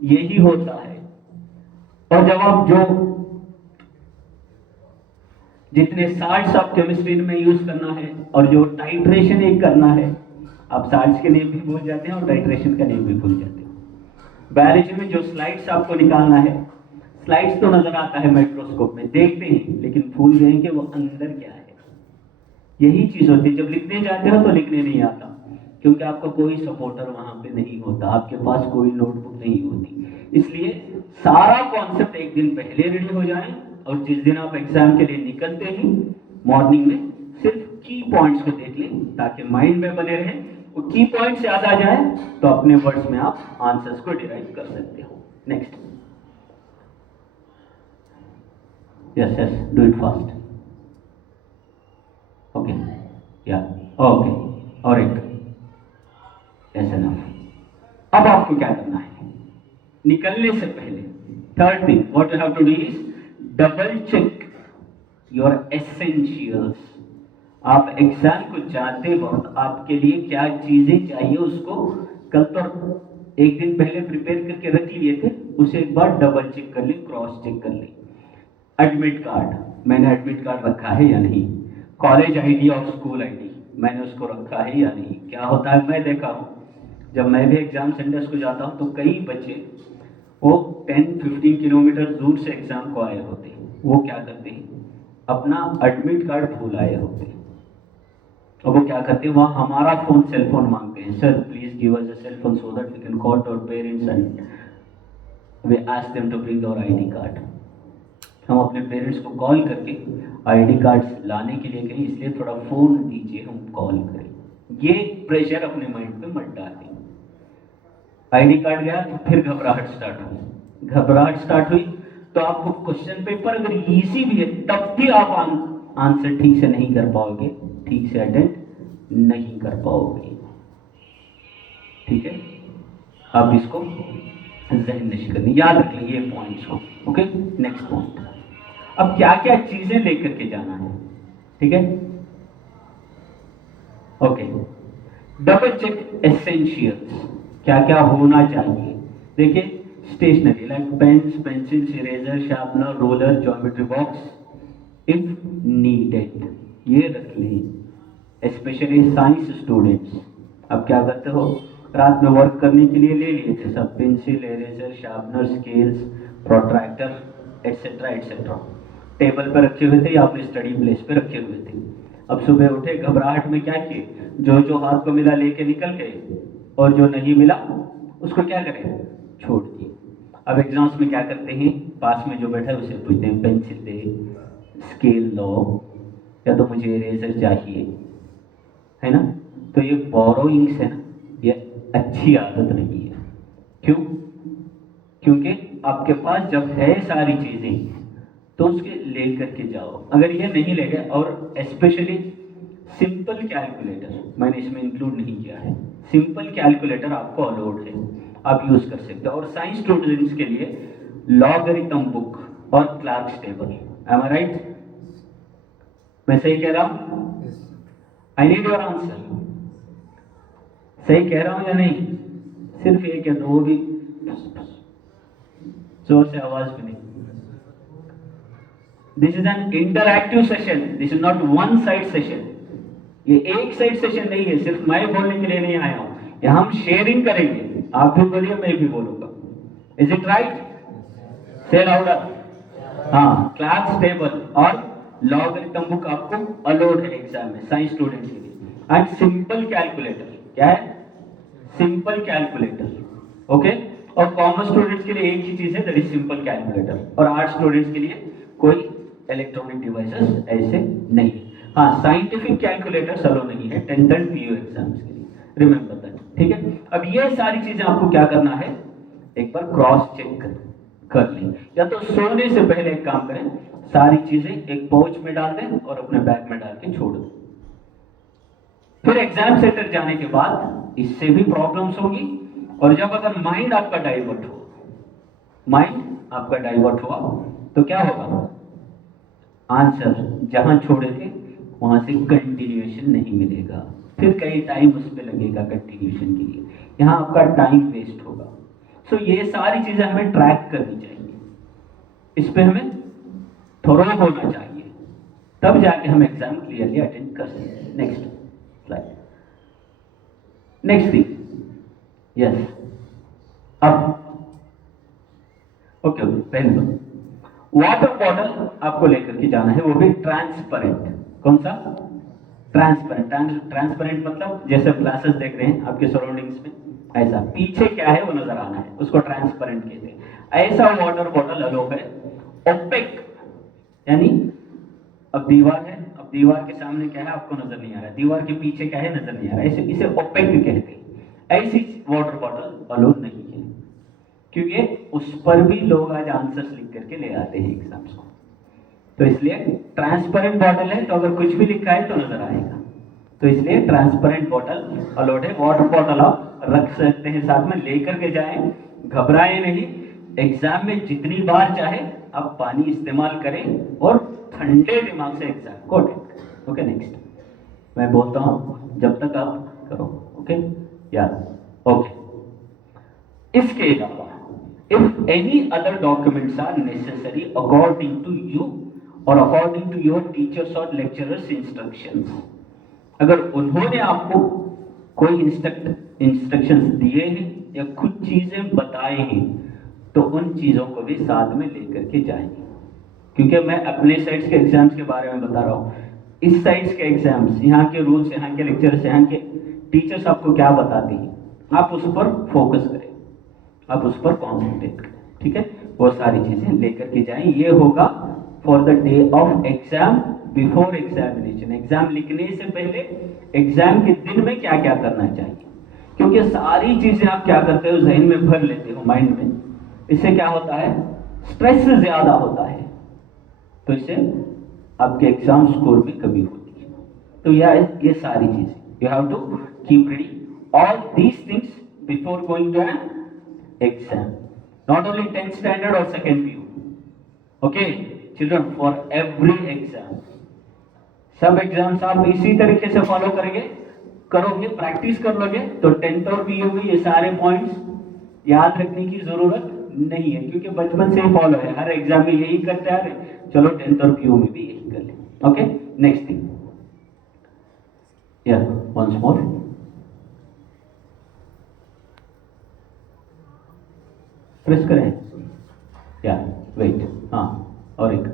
यही होता है। और जब आप जो जितने साल्ट्स आप केमिस्ट्री में यूज करना है और जो टाइट्रेशन एक करना है, आप साल्ट्स के नेम भी भूल जाते हैं और टाइट्रेशन का नेम भी भूल जाते हैं। बायोलॉजी में जो स्लाइड्स आपको निकालना है, स्लाइड्स तो नजर आता है माइक्रोस्कोप में, देखते हैं लेकिन भूल गए कि वो अंदर क्या है। यही चीज होती है, जब लिखने जाते हो तो लिखने नहीं आता, क्योंकि आपका कोई सपोर्टर वहां पे नहीं होता, आपके पास कोई नोटबुक नहीं होती। इसलिए सारा कॉन्सेप्ट एक दिन पहले रेडी हो जाए, और जिस दिन आप एग्जाम के लिए निकलते हैं मॉर्निंग में सिर्फ की पॉइंट्स को देख लें, ताकि माइंड में बने रहे। वो की पॉइंट्स याद आ जाए तो अपने वर्ड्स में आप आंसर्स को डिराइव कर सकते हो। Next, yes yes, do it fast. Okay, या ओके, और एक ऐसा ना। अब आपको क्या करना है, निकलने से पहले third thing what you have to do is double check your essentials. आप एग्जाम को जाते वक्त आपके लिए क्या चीजें चाहिए उसको कल तो एक दिन पहले प्रिपेयर करके रख लिए थे, उसे एक बार डबल चेक कर ले, क्रॉस चेक कर ले। एडमिट कार्ड, मैंने एडमिट कार्ड रखा है या नहीं। कॉलेज आईडी और स्कूल आईडी मैंने उसको रखा है या नहीं। क्या होता है, मैं देखा हूँ जब मैं भी एग्जाम सेंटर्स को जाता हूँ तो कई बच्चे वो 10-15 किलोमीटर दूर से एग्जाम को आए होते हैं, वो क्या करते हैं अपना एडमिट कार्ड भूल आए होते हैं, और वो क्या करते हैं वहाँ हमारा फोन सेल फोन मांगते हैं, sir please give us a cell phone so that we can call to our parents and we ask them to bring our ID card. हम अपने पेरेंट्स को कॉल करके आईडी कार्ड लाने के लिए कहें, इसलिए थोड़ा फोन दीजिए हम कॉल करें। ये प्रेशर अपने माइंड पे मत डालें। आईडी कार्ड गया तो फिर घबराहट स्टार्ट हुई, घबराहट स्टार्ट हुई तो आपको क्वेश्चन पेपर अगर इजी भी है तब भी आप आंसर ठीक से नहीं कर पाओगे, ठीक से अटेंड नहीं कर पाओगे। ठीक है, आप इसको जहन नशीं करनी, याद रख लीजिए पॉइंट्स को। ओके, नेक्स्ट पॉइंट, अब क्या क्या चीजें लेकर के जाना है। ठीक है, ओके, डबल चेक एसेंशियल्स, क्या क्या होना चाहिए। देखिए stationery like pens, pencils, eraser, sharpener, roller, geometry box if needed, ये रख लें। स्पेशली साइंस स्टूडेंट्स, अब क्या करते हो रात में वर्क करने के लिए ले लिए थे सब pencil, eraser, sharpener, scales, protractor etcetera etcetera, table पर रखे हुए थे या अपने स्टडी प्लेस पे रखे हुए थे। अब सुबह उठे घबराहट में क्या किए, जो जो हाथ को मिला लेके निकल गए और जो नहीं मिला उसको क्या करें, छोड़ दिए। अब एग्जाम्स में क्या करते हैं, पास में जो बैठा है उसे पूछते हैं पेंसिल दे, स्केल दो, या तो मुझे इरेजर चाहिए, है ना। तो ये बोरोइंग्स है ना, ये अच्छी आदत नहीं है। क्यों, क्योंकि आपके पास जब है सारी चीजें तो उसके ले करके जाओ। अगर ये नहीं ले गए, और स्पेशली सिंपल कैलकुलेटर मैंने इसमें इंक्लूड नहीं किया है, सिंपल कैलकुलेटर आपको अलाउड है, आप यूज कर सकते हो। और साइंस स्टूडेंट्स के लिए लॉगरिथम बुक और क्लार्क्स टेबल, एम आई राइट, मैं सही कह रहा हूं? आई नीड योर आंसर, सही कह रहा हूं या नहीं? सिर्फ एक या दो भी जोर से आवाज भी नहीं। This is an interactive session, this is not one side session, ये एक साइड सेशन नहीं है, सिर्फ मैं बोलने के लिए नहीं आया हूं, यहां हम शेयरिंग करेंगे, आप भी बोलिए मैं भी बोलूंगा। Is it right? से लाउडर। हाँ, क्लास टेबल और लॉगरिथम बुक आपको अलाउड है एग्जाम में साइंस स्टूडेंट के लिए। एंड सिंपल कैलकुलेटर, क्या है? Simple calculator, okay. और कॉमर्स स्टूडेंट्स के लिए एक ही चीज है, दैट इज सिंपल कैलकुलेटर, और आर्ट्स स्टूडेंट्स के लिए कोई इलेक्ट्रॉनिक डिवाइसेस ऐसे नहीं। हाँ, साइंटिफिक कैलकुलेटर अलाउ नहीं है 10th and PU एग्जाम्स के लिए, रिमेंबर दैट। ठीक है, अब ये सारी चीजें आपको क्या करना है, एक बार क्रॉस चेक कर लें, या तो सोने से पहले एक काम करें, सारी चीजें एक पाउच में डाल दें और अपने बैग में डाल के छोड़ दें। फिर एग्जाम सेंटर जाने के बाद इससे भी प्रॉब्लम्स होगी, और जब अगर माइंड आपका डाइवर्ट हो, माइंड आपका डाइवर्ट हुआ तो क्या होगा, आंसर जहां छोड़े थे वहां से कंटिन्यूएशन नहीं मिलेगा, फिर कई टाइम उस पर लगेगा कंटिन्यूएशन के लिए, यहां आपका टाइम वेस्ट होगा। सो ये सारी चीजें हमें ट्रैक करनी चाहिए, इस पे हमें थोड़ा होना चाहिए, तब जाके हम एग्जाम क्लियरली अटेंड कर सकते हैं। Next slide, next thing, yes, अब ओके, पहले वाटर बॉटल आपको लेकर के जाना है, वो भी ट्रांसपेरेंट। कौन सा? ट्रांसपेरेंट। ट्रांसपेरेंट मतलब जैसे ग्लासेस देख रहे हैं आपके सराउंडिंग्स में, ऐसा पीछे क्या है वो नजर आना है, उसको ट्रांसपेरेंट कहते हैं। ऐसा वाटर बॉटल अलो है। ओपेक यानी अब दीवार है, अब दीवार के सामने क्या है आपको नजर नहीं आ रहा है, दीवार के पीछे क्या है नजर नहीं आ रहा है, ऐसे इसे ओपेक कहते हैं। ऐसी वाटर बॉटल अलो नहीं है, क्योंकि उस पर भी लोग आज आंसर्स लिख करके ले आते हैं एग्जाम्स को, तो इसलिए ट्रांसपेरेंट बॉटल है, तो अगर कुछ भी लिखा है तो नजर आएगा। तो इसलिए ट्रांसपेरेंट बॉटल अलाउड है। वाटर बॉटल आप रख सकते हैं साथ में, लेकर के जाएं, घबराएं नहीं। एग्जाम में जितनी बार चाहे आप पानी इस्तेमाल करें और ठंडे दिमाग से एग्जाम को अटेंड करें। ओके, नेक्स्ट मैं बोलता हूं जब तक आप करो। ओके यार, ओके। इसके अलावा if any other documents are necessary according to you or according to your teachers or lecturers instructions, अगर उन्होंने आपको कोई इंस्ट्रक्शंस दिए हैं या कुछ चीजें बताए हैं तो उन चीजों को भी साथ में लेकर के जाएंगे। क्योंकि मैं अपने साइड्स के एग्जाम्स के बारे में बता रहा हूँ, इस साइड्स के एग्जाम्स, यहाँ के रूल्स, यहाँ के लेक्चर्स, यहाँ के टीचर्स आपको क्या बताते हैं, आप उस पर फोकस करें, आप उस पर कॉन्सेंट्रेट करें। ठीक है, वो सारी चीजें लेकर के जाएं। ये होगा for the day of exam, before examination. Exam लिखने से पहले एग्जाम के दिन में क्या क्या करना चाहिए, क्योंकि सारी चीजें आप क्या करते हो, जहन में भर लेते हो, माइंड में। इससे क्या होता है, स्ट्रेस ज्यादा होता है, तो इससे आपके एग्जाम स्कोर में कमी होती है। तो ये सारी चीजें you have to keep ready all these things before going to an exam, not only 10th standard और second PU। Okay children, for every exam, सब एग्जाम्स आप इसी तरीके से फॉलो करोगे, प्रैक्टिस कर लोगे, तो 10th और PU में ये सारे पॉइंट्स याद रखने की जरूरत नहीं है, क्योंकि बचपन से ही फॉलो है, हर एग्जाम में यही करते आ रहे, चलो 10th और PU में भी यही कर ले। ओके, नेक्स्ट थिंग, या वंस मोर, प्रेस करें, या वेट, हाँ, और एक,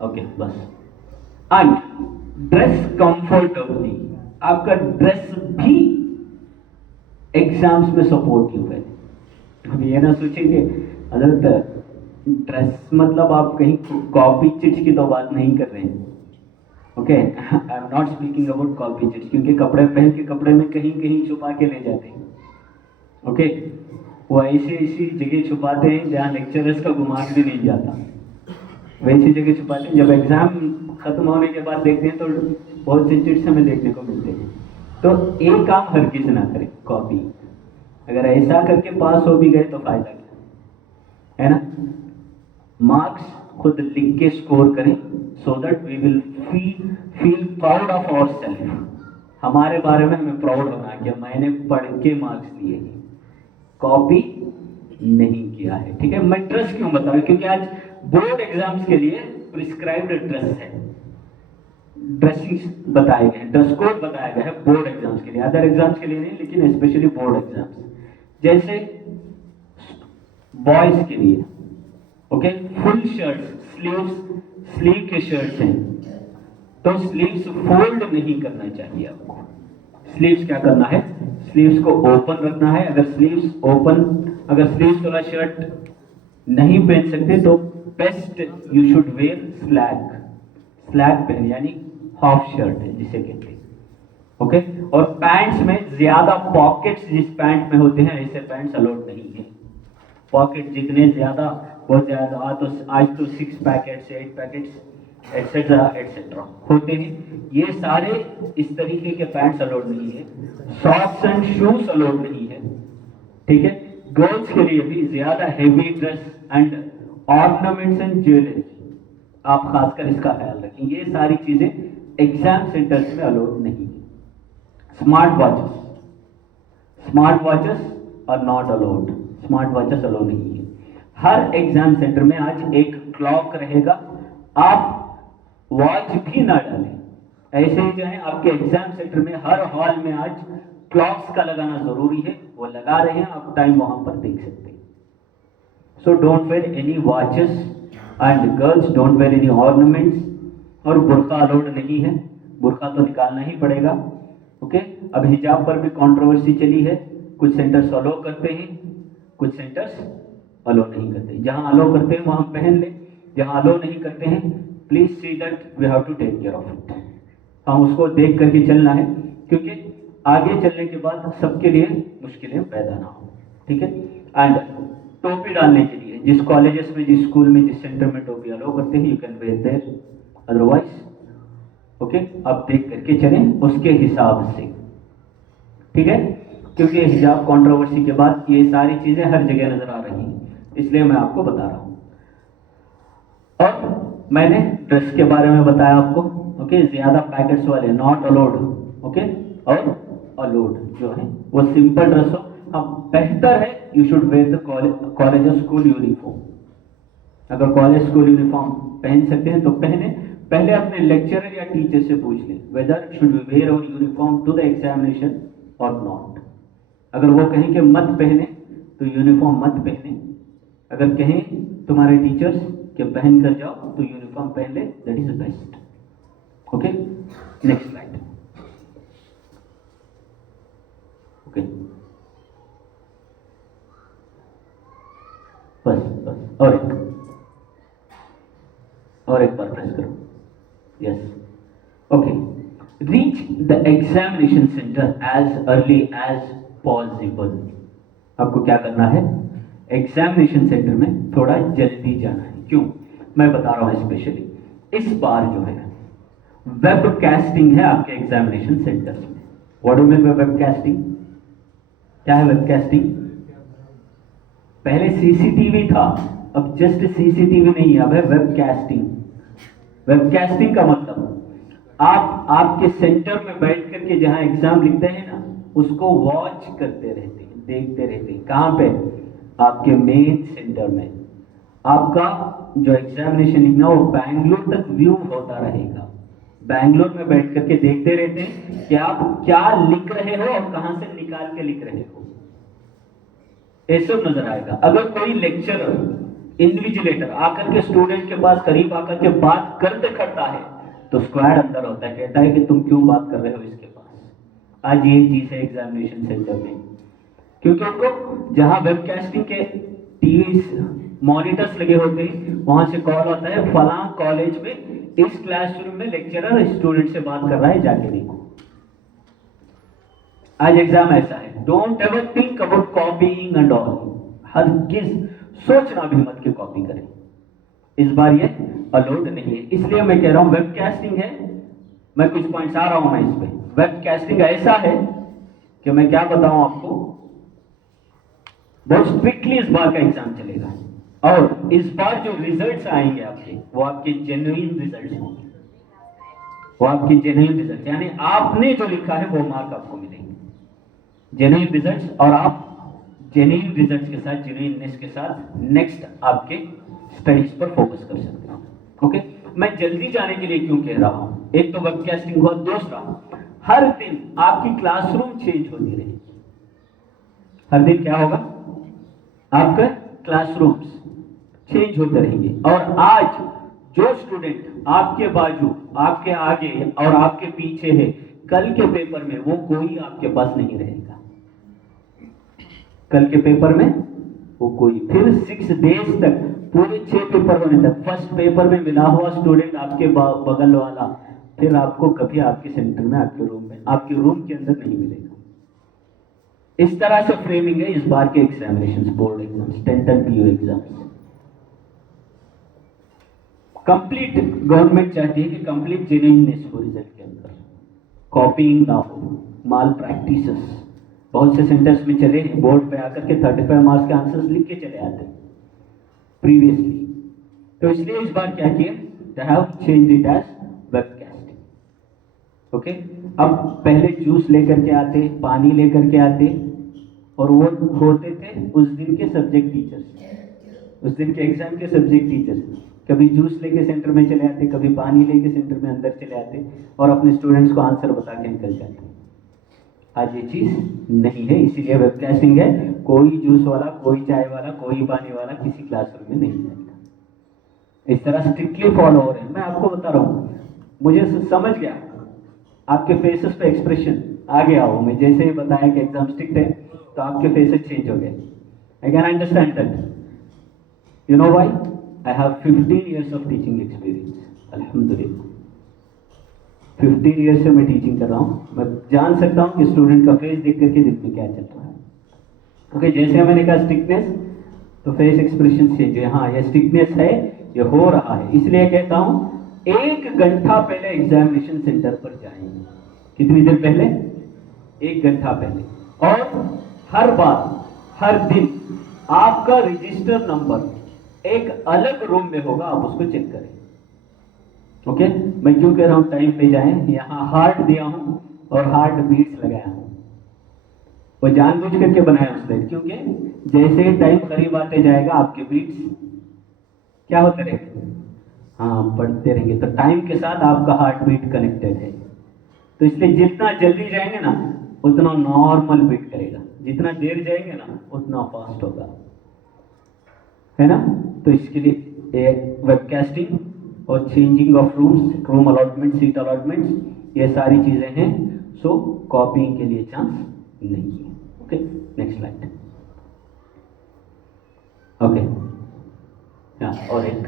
ओके बस। एंड ड्रेस कंफर्टेबली, आपका ड्रेस भी एग्जाम्स में सपोर्टिव है। अब ये ना सोचेंगे हजरत ड्रेस मतलब आप कहीं कॉपी चिट्स की तो बात नहीं कर रहे हैं। Okay, I am not speaking about copy chits, क्योंकि कपड़े पहन के कपड़े में कहीं कहीं छुपा के ले जाते हैं। ओके, वो ऐसी जगह छुपाते हैं जहाँ लेक्चरर्स का गुमान भी नहीं जाता, वैसी जगह छुपाते हैं। जब एग्जाम खत्म होने के बाद देखते हैं तो बहुत से चिट्स हमें देखने को मिलते हैं। तो एक काम हर किसी ना करे, कॉपी, अगर ऐसा करके पास हो भी गए तो फायदा क्या है ना। मार्क्स खुद लिख के स्कोर करें, so that we will feel proud of our self. हमारे बारे में हमें प्राउड होना कि मैंने पढ़ के मार्क्स लिए, कॉपी नहीं किया है। ठीक है, मैं ड्रेस क्यों बता रहा हूं, क्योंकि आज बोर्ड एग्जाम्स के लिए प्रिस्क्राइब्ड ड्रेस है, ड्रेसिंग बताए गए हैं, ड्रेस कोड बताया गया है बोर्ड एग्जाम्स के लिए, अदर एग्जाम्स के लिए नहीं, लेकिन स्पेशली बोर्ड एग्जाम्स। जैसे बॉयज के लिए ओके, फुल शर्ट, स्लीव के शर्ट्स हैं, तो स्लीव्स फोल्ड नहीं करना चाहिए आपको। स्लीव्स क्या करना है, स्लीव्स को ओपन रखना है। अगर स्लीव्स वाला शर्ट नहीं पहन सकते तो best you should wear slack पहन, यानी हाफ शर्ट है जिसे कहते हैं। ओके, और पैंट्स में ज्यादा पॉकेट्स जिस पैंट में होते हैं ऐसे पैंट्स अलाउड नहीं है। पॉकेट जितने ज्यादा, बहुत ज्यादा, आज तो 6 पैकेट्स 8 पैकेट्स एटसेट्रा होते हैं, ये सारे इस तरीके के पैंट्स अलाउड नहीं है। सॉक्स एंड शूज अलाउड नहीं है। ठीक है, गर्ल्स के लिए भी ज्यादा heavy dress and ornaments and jewellery, आप खासकर इसका ख्याल रखें, ये सारी चीजें एग्जाम सेंटर्स में अलाउड नहीं है। Smart watches are not allowed, smart watches allowed नहीं है। हर एग्जाम सेंटर में आज एक क्लॉक रहेगा, आप वॉच भी ना डालें। ऐसे ही जो है आपके एग्जाम सेंटर में हर हॉल में आज क्लॉक्स का लगाना जरूरी है, वो लगा रहे हैं, आप टाइम वहां पर देख सकते हैं। So don't wear any watches and girls don't wear any ornaments, और बुर्का अलाउड नहीं है, बुर्का तो निकालना ही पड़ेगा। ओके, अब हिजाब पर भी कंट्रोवर्सी चली है, कुछ सेंटर्स अलाउ करते हैं, कुछ सेंटर्स अलाउ नहीं करते। जहां अलाउ करते हैं वहां पहन ले, जहां अलाउ नहीं करते हैं please see that we have to take care of it. हम उसको देख करके चलना है, क्योंकि आगे चलने के बाद सबके लिए मुश्किलें पैदा ना हो। ठीक है, एंड टोपी डालने के लिए जिस कॉलेजेस में, जिस स्कूल में, जिस सेंटर में टोपी अलाउ करते हैं, you can wear there, otherwise okay, अब देख करके चलें उसके हिसाब से, ठीक है, क्योंकि हिजाब कंट्रोवर्सी के बाद ये सारी चीजें हर जगह नजर आ रही हैं, इसलिए मैं आपको बता रहा हूं। और मैंने ड्रेस के बारे में बताया आपको, ओके, ज्यादा पैकेट्स वाले नॉट अलाउड, ओके, और अलाउड जो है वो सिंपल ड्रेस हो। हाँ, बेहतर है you should wear the college और स्कूल यूनिफॉर्म। अगर कॉलेज स्कूल यूनिफॉर्म पहन सकते हैं तो पहने। पहले अपने लेक्चरर या टीचर से पूछ लें whether should we wear our uniform to the examination और नॉट। अगर वो कहें कि मत पहने तो यूनिफॉर्म मत पहने, अगर कहें तुम्हारे टीचर्स कि पहन कर जाओ तो यूनिफॉर्म पहन ले, that is best. Okay, next slide. Okay, बस बस और एक बार प्रेस करो, yes, okay. Reach the examination centre as early as possible. आपको क्या करना है, एग्जामिनेशन सेंटर में थोड़ा जल्दी जाना है। क्यों, मैं बता रहा हूं स्पेशली इस बार जो है वेबकास्टिंग है आपके एग्जामिनेशन सेंटर्स में। What do mean by webcasting? क्या है वेबकास्टिंग? पहले सीसीटीवी था, अब जस्ट सीसीटीवी नहीं है, अब है वेबकास्टिंग। वेबकास्टिंग का मतलब आप आपके सेंटर में बैठ करके जहां एग्जाम लिखते हैं ना, उसको वॉच करते रहते हैं, देखते रहते हैं। कहां पे? आपके मेन सेंटर में। आपका जो एग्जामिनेशन लिखना वो बैंगलोर तक व्यू होता रहेगा। बैंगलोर में बैठ करके देखते रहते हैं कि आप क्या लिख रहे हो और कहां से निकाल के लिख रहे हो, ये सब नजर आएगा। अगर कोई लेक्चरर इन्विजिलेटर आकर के स्टूडेंट के पास करीब आकर के बात करते करता है तो स्क्वाड अंदर होता है, कहता है कि तुम क्यों बात कर रहे हो इसके पास। आज ये चीज है एग्जामिनेशन सेंटर में, क्योंकि उनको जहां वेबकास्टिंग के टीवी मॉनिटर्स लगे होते हैं वहां से कॉल आता है फलां कॉलेज में इस क्लासरूम में लेक्चरर स्टूडेंट से बात कर रहा है, जाके देखो। आज एग्जाम ऐसा है, don't ever think about copying and all. हरगिज सोचना भी मत कि कॉपी करें, इस बार ये अलाउड नहीं है। इसलिए मैं कह रहा हूं वेबकास्टिंग है, मैं कुछ पॉइंट्स आ रहा हूं मैं इस पे। वेबकास्टिंग ऐसा है कि मैं क्या बताऊं आपको, बहुत स्ट्रिक्टली इस बार का एग्जाम चलेगा और इस बार जो रिजल्ट्स आएंगे आपके वो आपके जेन्युइन रिजल्ट्स होंगे, वो आपके जेन्युइन रिजल्ट, यानी आपने जो लिखा है वो मार्क आपको मिलेंगे, जेन्युइन रिजल्ट्स। और आप जेन्युइन रिजल्ट्स के साथ, जेन्युइननेस के साथ नेक्स्ट आपके स्टडीज पर फोकस कर सकते हैं। ओके, मैं जल्दी जाने के लिए क्यों कह रहा हूं, एक तो वेबकास्टिंग हुआ, दूसरा हर दिन आपकी क्लासरूम चेंज होती रहेगी। हर दिन क्या होगा, आपके क्लासरूम्स चेंज होते रहेंगे। और आज जो स्टूडेंट आपके बाजू, आपके आगे और आपके पीछे है, कल के पेपर में वो कोई आपके पास नहीं रहेगा। कल के पेपर में वो कोई, फिर 6 डेज तक, पूरे 6 पेपर होने तक, फर्स्ट पेपर में मिला हुआ स्टूडेंट आपके बगल वाला फिर आपको कभी आपके सेंटर में, आपके रूम में, आपके रूम के अंदर नहीं मिलेगा। इस तरह से फ्रेमिंग है इस बार के examinations, board exams, 10th and PU exams. Complete government चाहती है कि कंप्लीट जेन्युइननेस हो रिजल्ट के अंदर, कॉपीइंग ना हो, माल प्रैक्टिसेस। बहुत से सेंटर्स में चले बोर्ड पे आकर के 35 मार्क्स के आंसर्स लिख के चले आते प्रीवियसली, तो इसलिए इस बार क्या किया, they have changed it as webcasting. Okay, अब पहले जूस लेकर के आते, पानी लेकर के आते, और वो होते थे उस दिन के सब्जेक्ट टीचर्स, उस दिन के एग्जाम के सब्जेक्ट टीचर्स। कभी जूस लेके सेंटर में चले आते, कभी पानी लेके सेंटर में अंदर चले आते और अपने स्टूडेंट्स को आंसर बता के निकल जाते। आज ये चीज नहीं है, इसीलिए वेबकास्टिंग है। कोई जूस वाला, कोई चाय वाला, कोई पानी वाला किसी क्लासरूम में नहीं जाएगा। इस तरह स्ट्रिक्टली फॉलो हो रहे हैं। मैं आपको बता रहा हूं, मुझे समझ गया, आपके फेसेस पे एक्सप्रेशन आ गया हो। मैं जैसे ही बताया कि एग्जाम स्ट्रिक्ट है तो आपके फेसेस चेंज हो गए। I can understand that. You know why? I have 15 years of teaching experience, अल्हम्दुलिल्लाह। 15 years से मैं टीचिंग कर रहा हूं। मैं जान सकता हूं कि स्टूडेंट का फेस देख करके दिल में क्या चल रहा है। ओके, जैसे मैंने कहा स्ट्रिक्टनेस, तो फेस एक्सप्रेशन चेंज है। हाँ, ये स्ट्रिक्टनेस है, ये हो रहा है। इसलिए कहता हूं 1 घंटा पहले एग्जामिनेशन सेंटर पर जाएंगे। कितनी देर पहले? 1 घंटा पहले। और हर बार, हर दिन आपका रजिस्टर नंबर एक अलग रूम में होगा, आप उसको चेक करें। ओके, मैं क्यों कह रहा हूं टाइम पे जाएं? यहां हार्ट दिया हूं और हार्ट बीट्स लगाया हूं, वो जानबूझ करके बनाया उसने, क्योंकि जैसे टाइम करीब आते जाएगा आपके बीट्स क्या होते रहेंगे? हाँ, बढ़ते रहेंगे। तो टाइम के साथ आपका हार्ट बीट कनेक्टेड है, तो इसलिए जितना जल्दी जाएंगे ना उतना नॉर्मल बीट करेगा, जितना देर जाएंगे ना उतना फास्ट होगा, है ना? तो इसके लिए वेबकास्टिंग और changing of rooms, room allotment, seat allotments, ये सारी चीजें हैं। सो कॉपिंग के लिए चांस नहीं है। Okay, next slide. ओके, और एक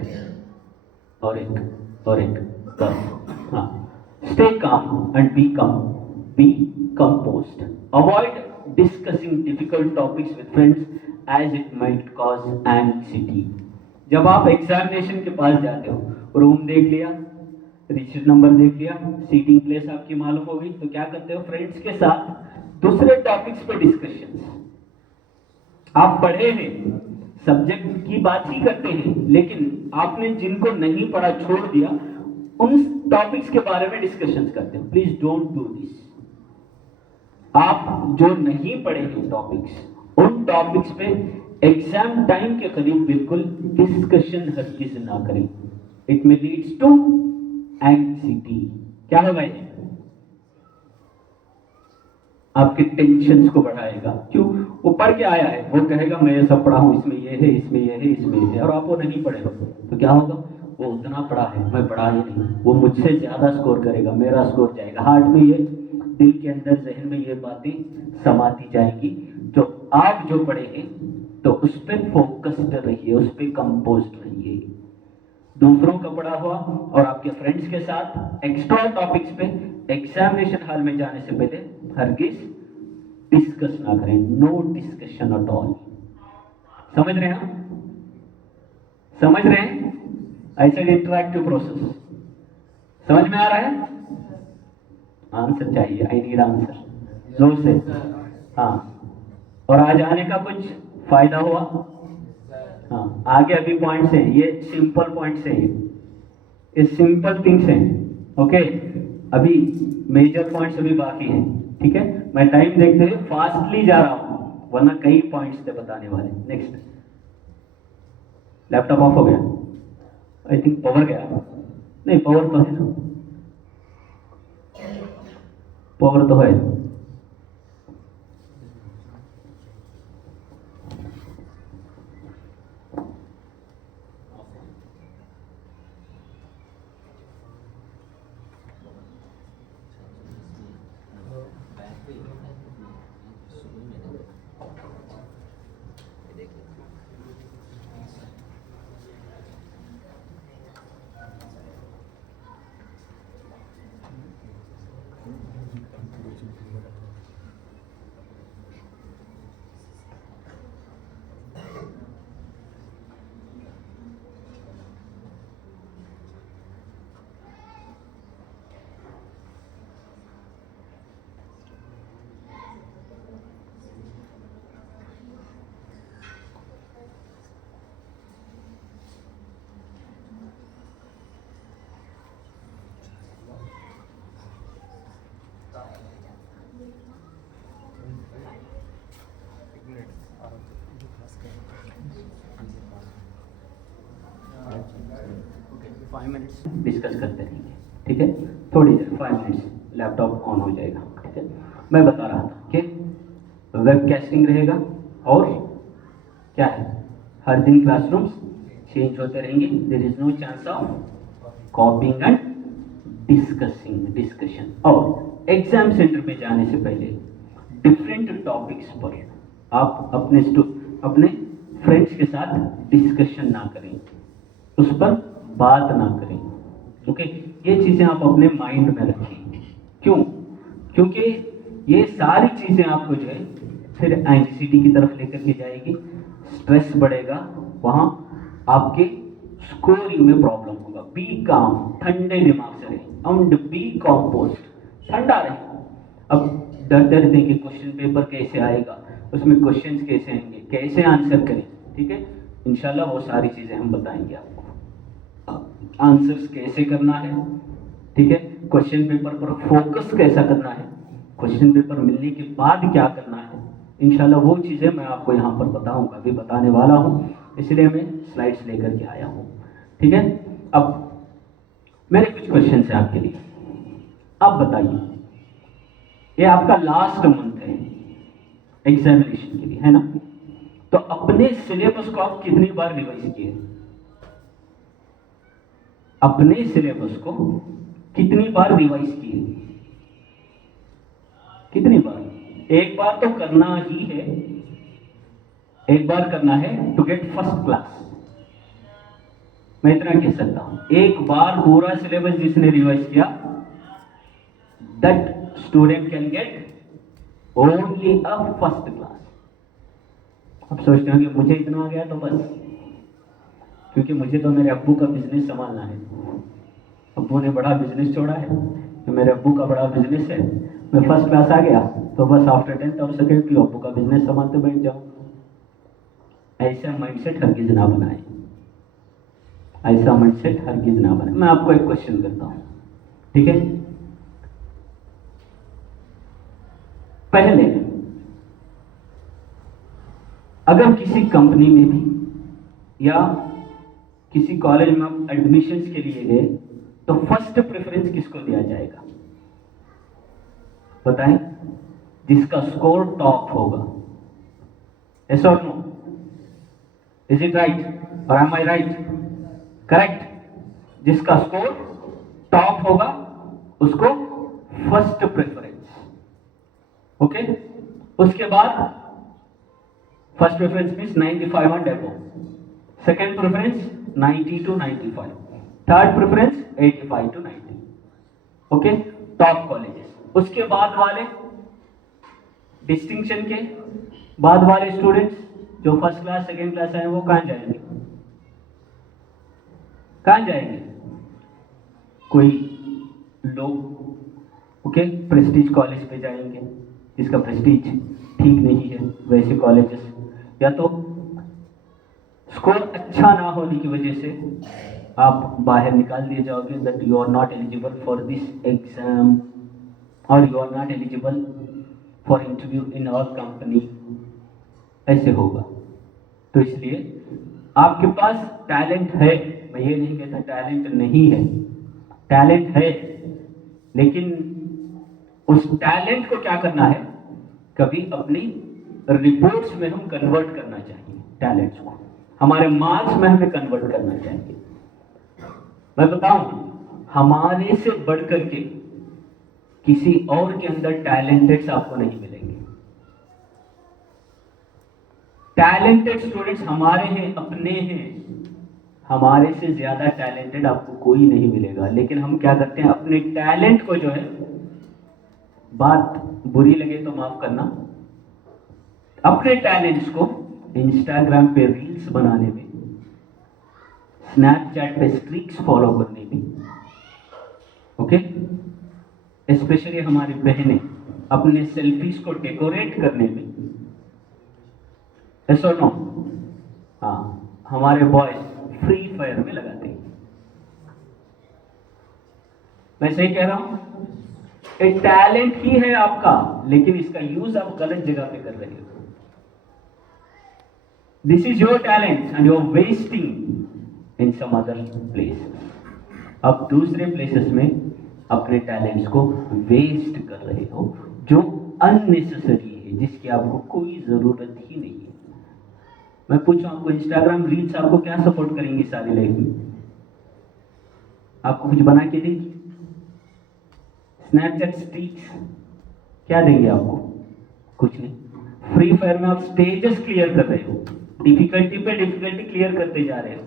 हाँ, stay calm and be composed. Avoid discussing difficult topics with friends as it might cause anxiety. जब आप एग्जामिनेशन के पास जाते हो, रूम देख लिया, रजिस्टर नंबर देख लिया, सीटिंग प्लेस आपकी मालूम हो गई, तो क्या करते हो? फ्रेंड्स के साथ दूसरे टॉपिक्स पे डिस्कशन। आप पढ़े हैं, सब्जेक्ट की बात ही करते हैं, लेकिन आपने जिनको नहीं पढ़ा, छोड़ दिया, उन टॉपिक्स के बारे में डिस्कशंस करते हैं। Please don't do this. आप जो नहीं पढ़े हैं टॉपिक्स, उन टॉपिक्स पे एग्जाम टाइम के करीब बिल्कुल डिस्कशन हरगिज ना करें। इट में लीड्स टू एंग्जायटी। क्या होगा ये? आपके टेंशन को बढ़ाएगा। क्यों? वो पढ़ के आया है, वो कहेगा मैं ये सब पढ़ा हूं, इसमें ये है, इसमें ये है, इसमें ये है, और आप वो नहीं पढ़े हो, तो क्या होगा? वो उतना पढ़ा है, मैं पढ़ा ही नहीं, वो मुझसे ज्यादा स्कोर करेगा, मेरा स्कोर जाएगा। हार्ट में ये, दिल के अंदर, जहन में ये बातें समाती जाएगी। तो आप जो पढ़े हैं तो उस पर फोकस्ड रहिए, उस पर कंपोज्ड रहिए। दूसरों का पढ़ा हुआ और आपके फ्रेंड्स के साथ एक्स्ट्रा टॉपिक्स पे एग्जामिनेशन हॉल में जाने से पहले हरगिज डिस्कस ना करें। No discussion at all. समझ रहे हैं? समझ रहे हैं? ऐसे इंटरैक्टिव प्रोसेस समझ में आ रहा है? आंसर चाहिए, आई नीड आंसर, जोर से। हाँ, और आज आने का कुछ फायदा हुआ? हाँ, आगे अभी पॉइंट्स हैं, ये सिंपल पॉइंट्स हैं, ये सिंपल थिंग्स हैं। ओके, अभी मेजर पॉइंट्स अभी बाकी हैं। ठीक है, मैं टाइम देखते हुए फास्टली जा रहा हूं, वरना कई पॉइंट्स थे बताने वाले। नेक्स्ट, लैपटॉप ऑफ हो गया, आई थिंक पावर गया, नहीं पावर तो है ना, पावर तो है। डिस्कस करते रहेंगे। ठीक है, थोड़ी देर, 5 मिनट्स, लैपटॉप ऑन हो जाएगा। ठीक है, मैं बता रहा था कि वेबकास्टिंग रहेगा और क्या है, हर दिन क्लासरूम्स चेंज होते रहेंगे। There is no chance of copying and discussion. और एग्जाम सेंटर में जाने से पहले डिफरेंट टॉपिक्स पर आप अपने फ्रेंड्स के साथ डिस्कशन ना करें, उस पर बात ना करें। ओके, ये चीजें आप अपने माइंड में रखें। क्यों? क्योंकि ये सारी चीजें आपको जो है फिर एंग्जायटी की तरफ लेकर के जाएगी, स्ट्रेस बढ़ेगा, वहां आपके स्कोरिंग में प्रॉब्लम होगा। बी काम, ठंडे दिमाग से रहे। एंड बी कॉम्पोस्ट, ठंडा रहे। अब डर देंगे कि क्वेश्चन पेपर कैसे आएगा, उसमें क्वेश्चंस कैसे आएंगे, कैसे आंसर करें, ठीक है। इंशाल्लाह वो सारी चीजें हम बताएंगे आपको। आंसर्स कैसे करना है, ठीक है, क्वेश्चन पेपर पर फोकस कैसा करना है, क्वेश्चन पेपर मिलने के बाद क्या करना है, इंशाल्लाह वो चीजें मैं आपको यहाँ पर बताऊंगा, अभी बताने वाला हूँ, इसलिए मैं स्लाइड्स लेकर के आया हूँ, ठीक है। अब मेरे कुछ क्वेश्चन है आपके लिए। अब बताइए, ये आपका लास्ट मंथ है एग्जामिनेशन के लिए, है ना। तो अपने सिलेबस को आप कितनी बार रिवाइज किए? अपने सिलेबस को कितनी बार रिवाइज किए? कितनी बार? एक बार तो करना ही है, एक बार करना है टू गेट फर्स्ट क्लास। मैं इतना कह सकता हूं, एक बार पूरा सिलेबस जिसने रिवाइज किया, that student can get only a first class. अब सोचते हैं कि मुझे इतना आ गया तो बस, क्योंकि मुझे तो मेरे अब्बू का बिजनेस संभालना है। अब्बू ने बड़ा बिजनेस छोड़ा है, तो मेरे अब्बू का बड़ा बिजनेस है, मैं फर्स्ट क्लास आ गया तो बस आफ्टर 10th ऑफ सेकेंड की अब्बू का बिजनेस संभालते बैठ जाऊं। ऐसा माइंडसेट हरगिज ना बनाए, ऐसा माइंडसेट हरगिज ना बनाए। मैं आपको एक क्वेश्चन करता हूं, ठीक है। पहले अगर किसी कंपनी में भी या किसी कॉलेज में आप एडमिशंस के लिए गए तो फर्स्ट प्रेफरेंस किसको दिया जाएगा? बताएं, जिसका स्कोर टॉप होगा। यस और नो? इज इट राइट और एम आई राइट? करेक्ट। जिसका स्कोर टॉप होगा उसको फर्स्ट प्रेफरेंस, ओके। उसके बाद first preference means 95 and above, second preference 90 to 95, third preference 85 to 90, okay, top colleges. उसके बाद वाले डिस्टिंक्शन के बाद वाले स्टूडेंट्स जो फर्स्ट क्लास सेकेंड क्लास आए वो कहां जाएंगे? कहां जाएंगे? कोई लोग ओके प्रेस्टीज कॉलेज पे जाएंगे, जिसका प्रेस्टीज ठीक नहीं है, वैसे कॉलेजेस, या तो स्कोर अच्छा ना होने की वजह से आप बाहर निकाल दिए जाओगे, that you are not eligible for this exam और you are not eligible for interview in our company, ऐसे होगा। तो इसलिए आपके पास टैलेंट है, मैं ये नहीं कहता टैलेंट नहीं है, टैलेंट है, लेकिन उस टैलेंट को क्या करना है, कभी अपनी रिपोर्ट्स में हम कन्वर्ट करना चाहिए, टैलेंट्स को हमारे मार्क्स में हमें कन्वर्ट करना चाहिए। मैं बताऊं, हमारे से बढ़कर के किसी और के अंदर टैलेंटेड्स आपको नहीं मिलेंगे। टैलेंटेड स्टूडेंट्स हमारे हैं, अपने हैं, हमारे से ज्यादा टैलेंटेड आपको कोई नहीं मिलेगा। लेकिन हम क्या करते हैं, अपने टैलेंट को जो है, बात बुरी लगे तो माफ करना, अपने टैलेंट्स को इंस्टाग्राम पे रील्स बनाने में, स्नैपचैट पे स्ट्रीक्स फॉलो करने में, ओके, स्पेशली हमारी बहनें अपने सेल्फीज को डेकोरेट करने में, ऐसा नो, हाँ, हमारे बॉयज फ्री फायर में लगाते हैं। मैं सही कह रहा हूं? एक टैलेंट ही है आपका, लेकिन इसका यूज आप गलत जगह पे कर रहे हो। This is your talent and you are wasting in some other place. आप दूसरे प्लेसेस में अपने टैलेंट्स को वेस्ट कर रहे हो, जो अननेसेसरी है, जिसकी आपको कोई जरूरत ही नहीं है। मैं पूछूं आपको, इंस्टाग्राम रील्स आपको क्या सपोर्ट करेंगी सारी लाइफ में? आपको कुछ बना के देगी? स्नैपचैट स्ट्रीक्स क्या देंगे आपको? कुछ नहीं। फ्री फायर में आप स्टेजेस क्लियर कर रहे हो, डिफिकल्टी पे डिफिकल्टी क्लियर करते जा रहे हो,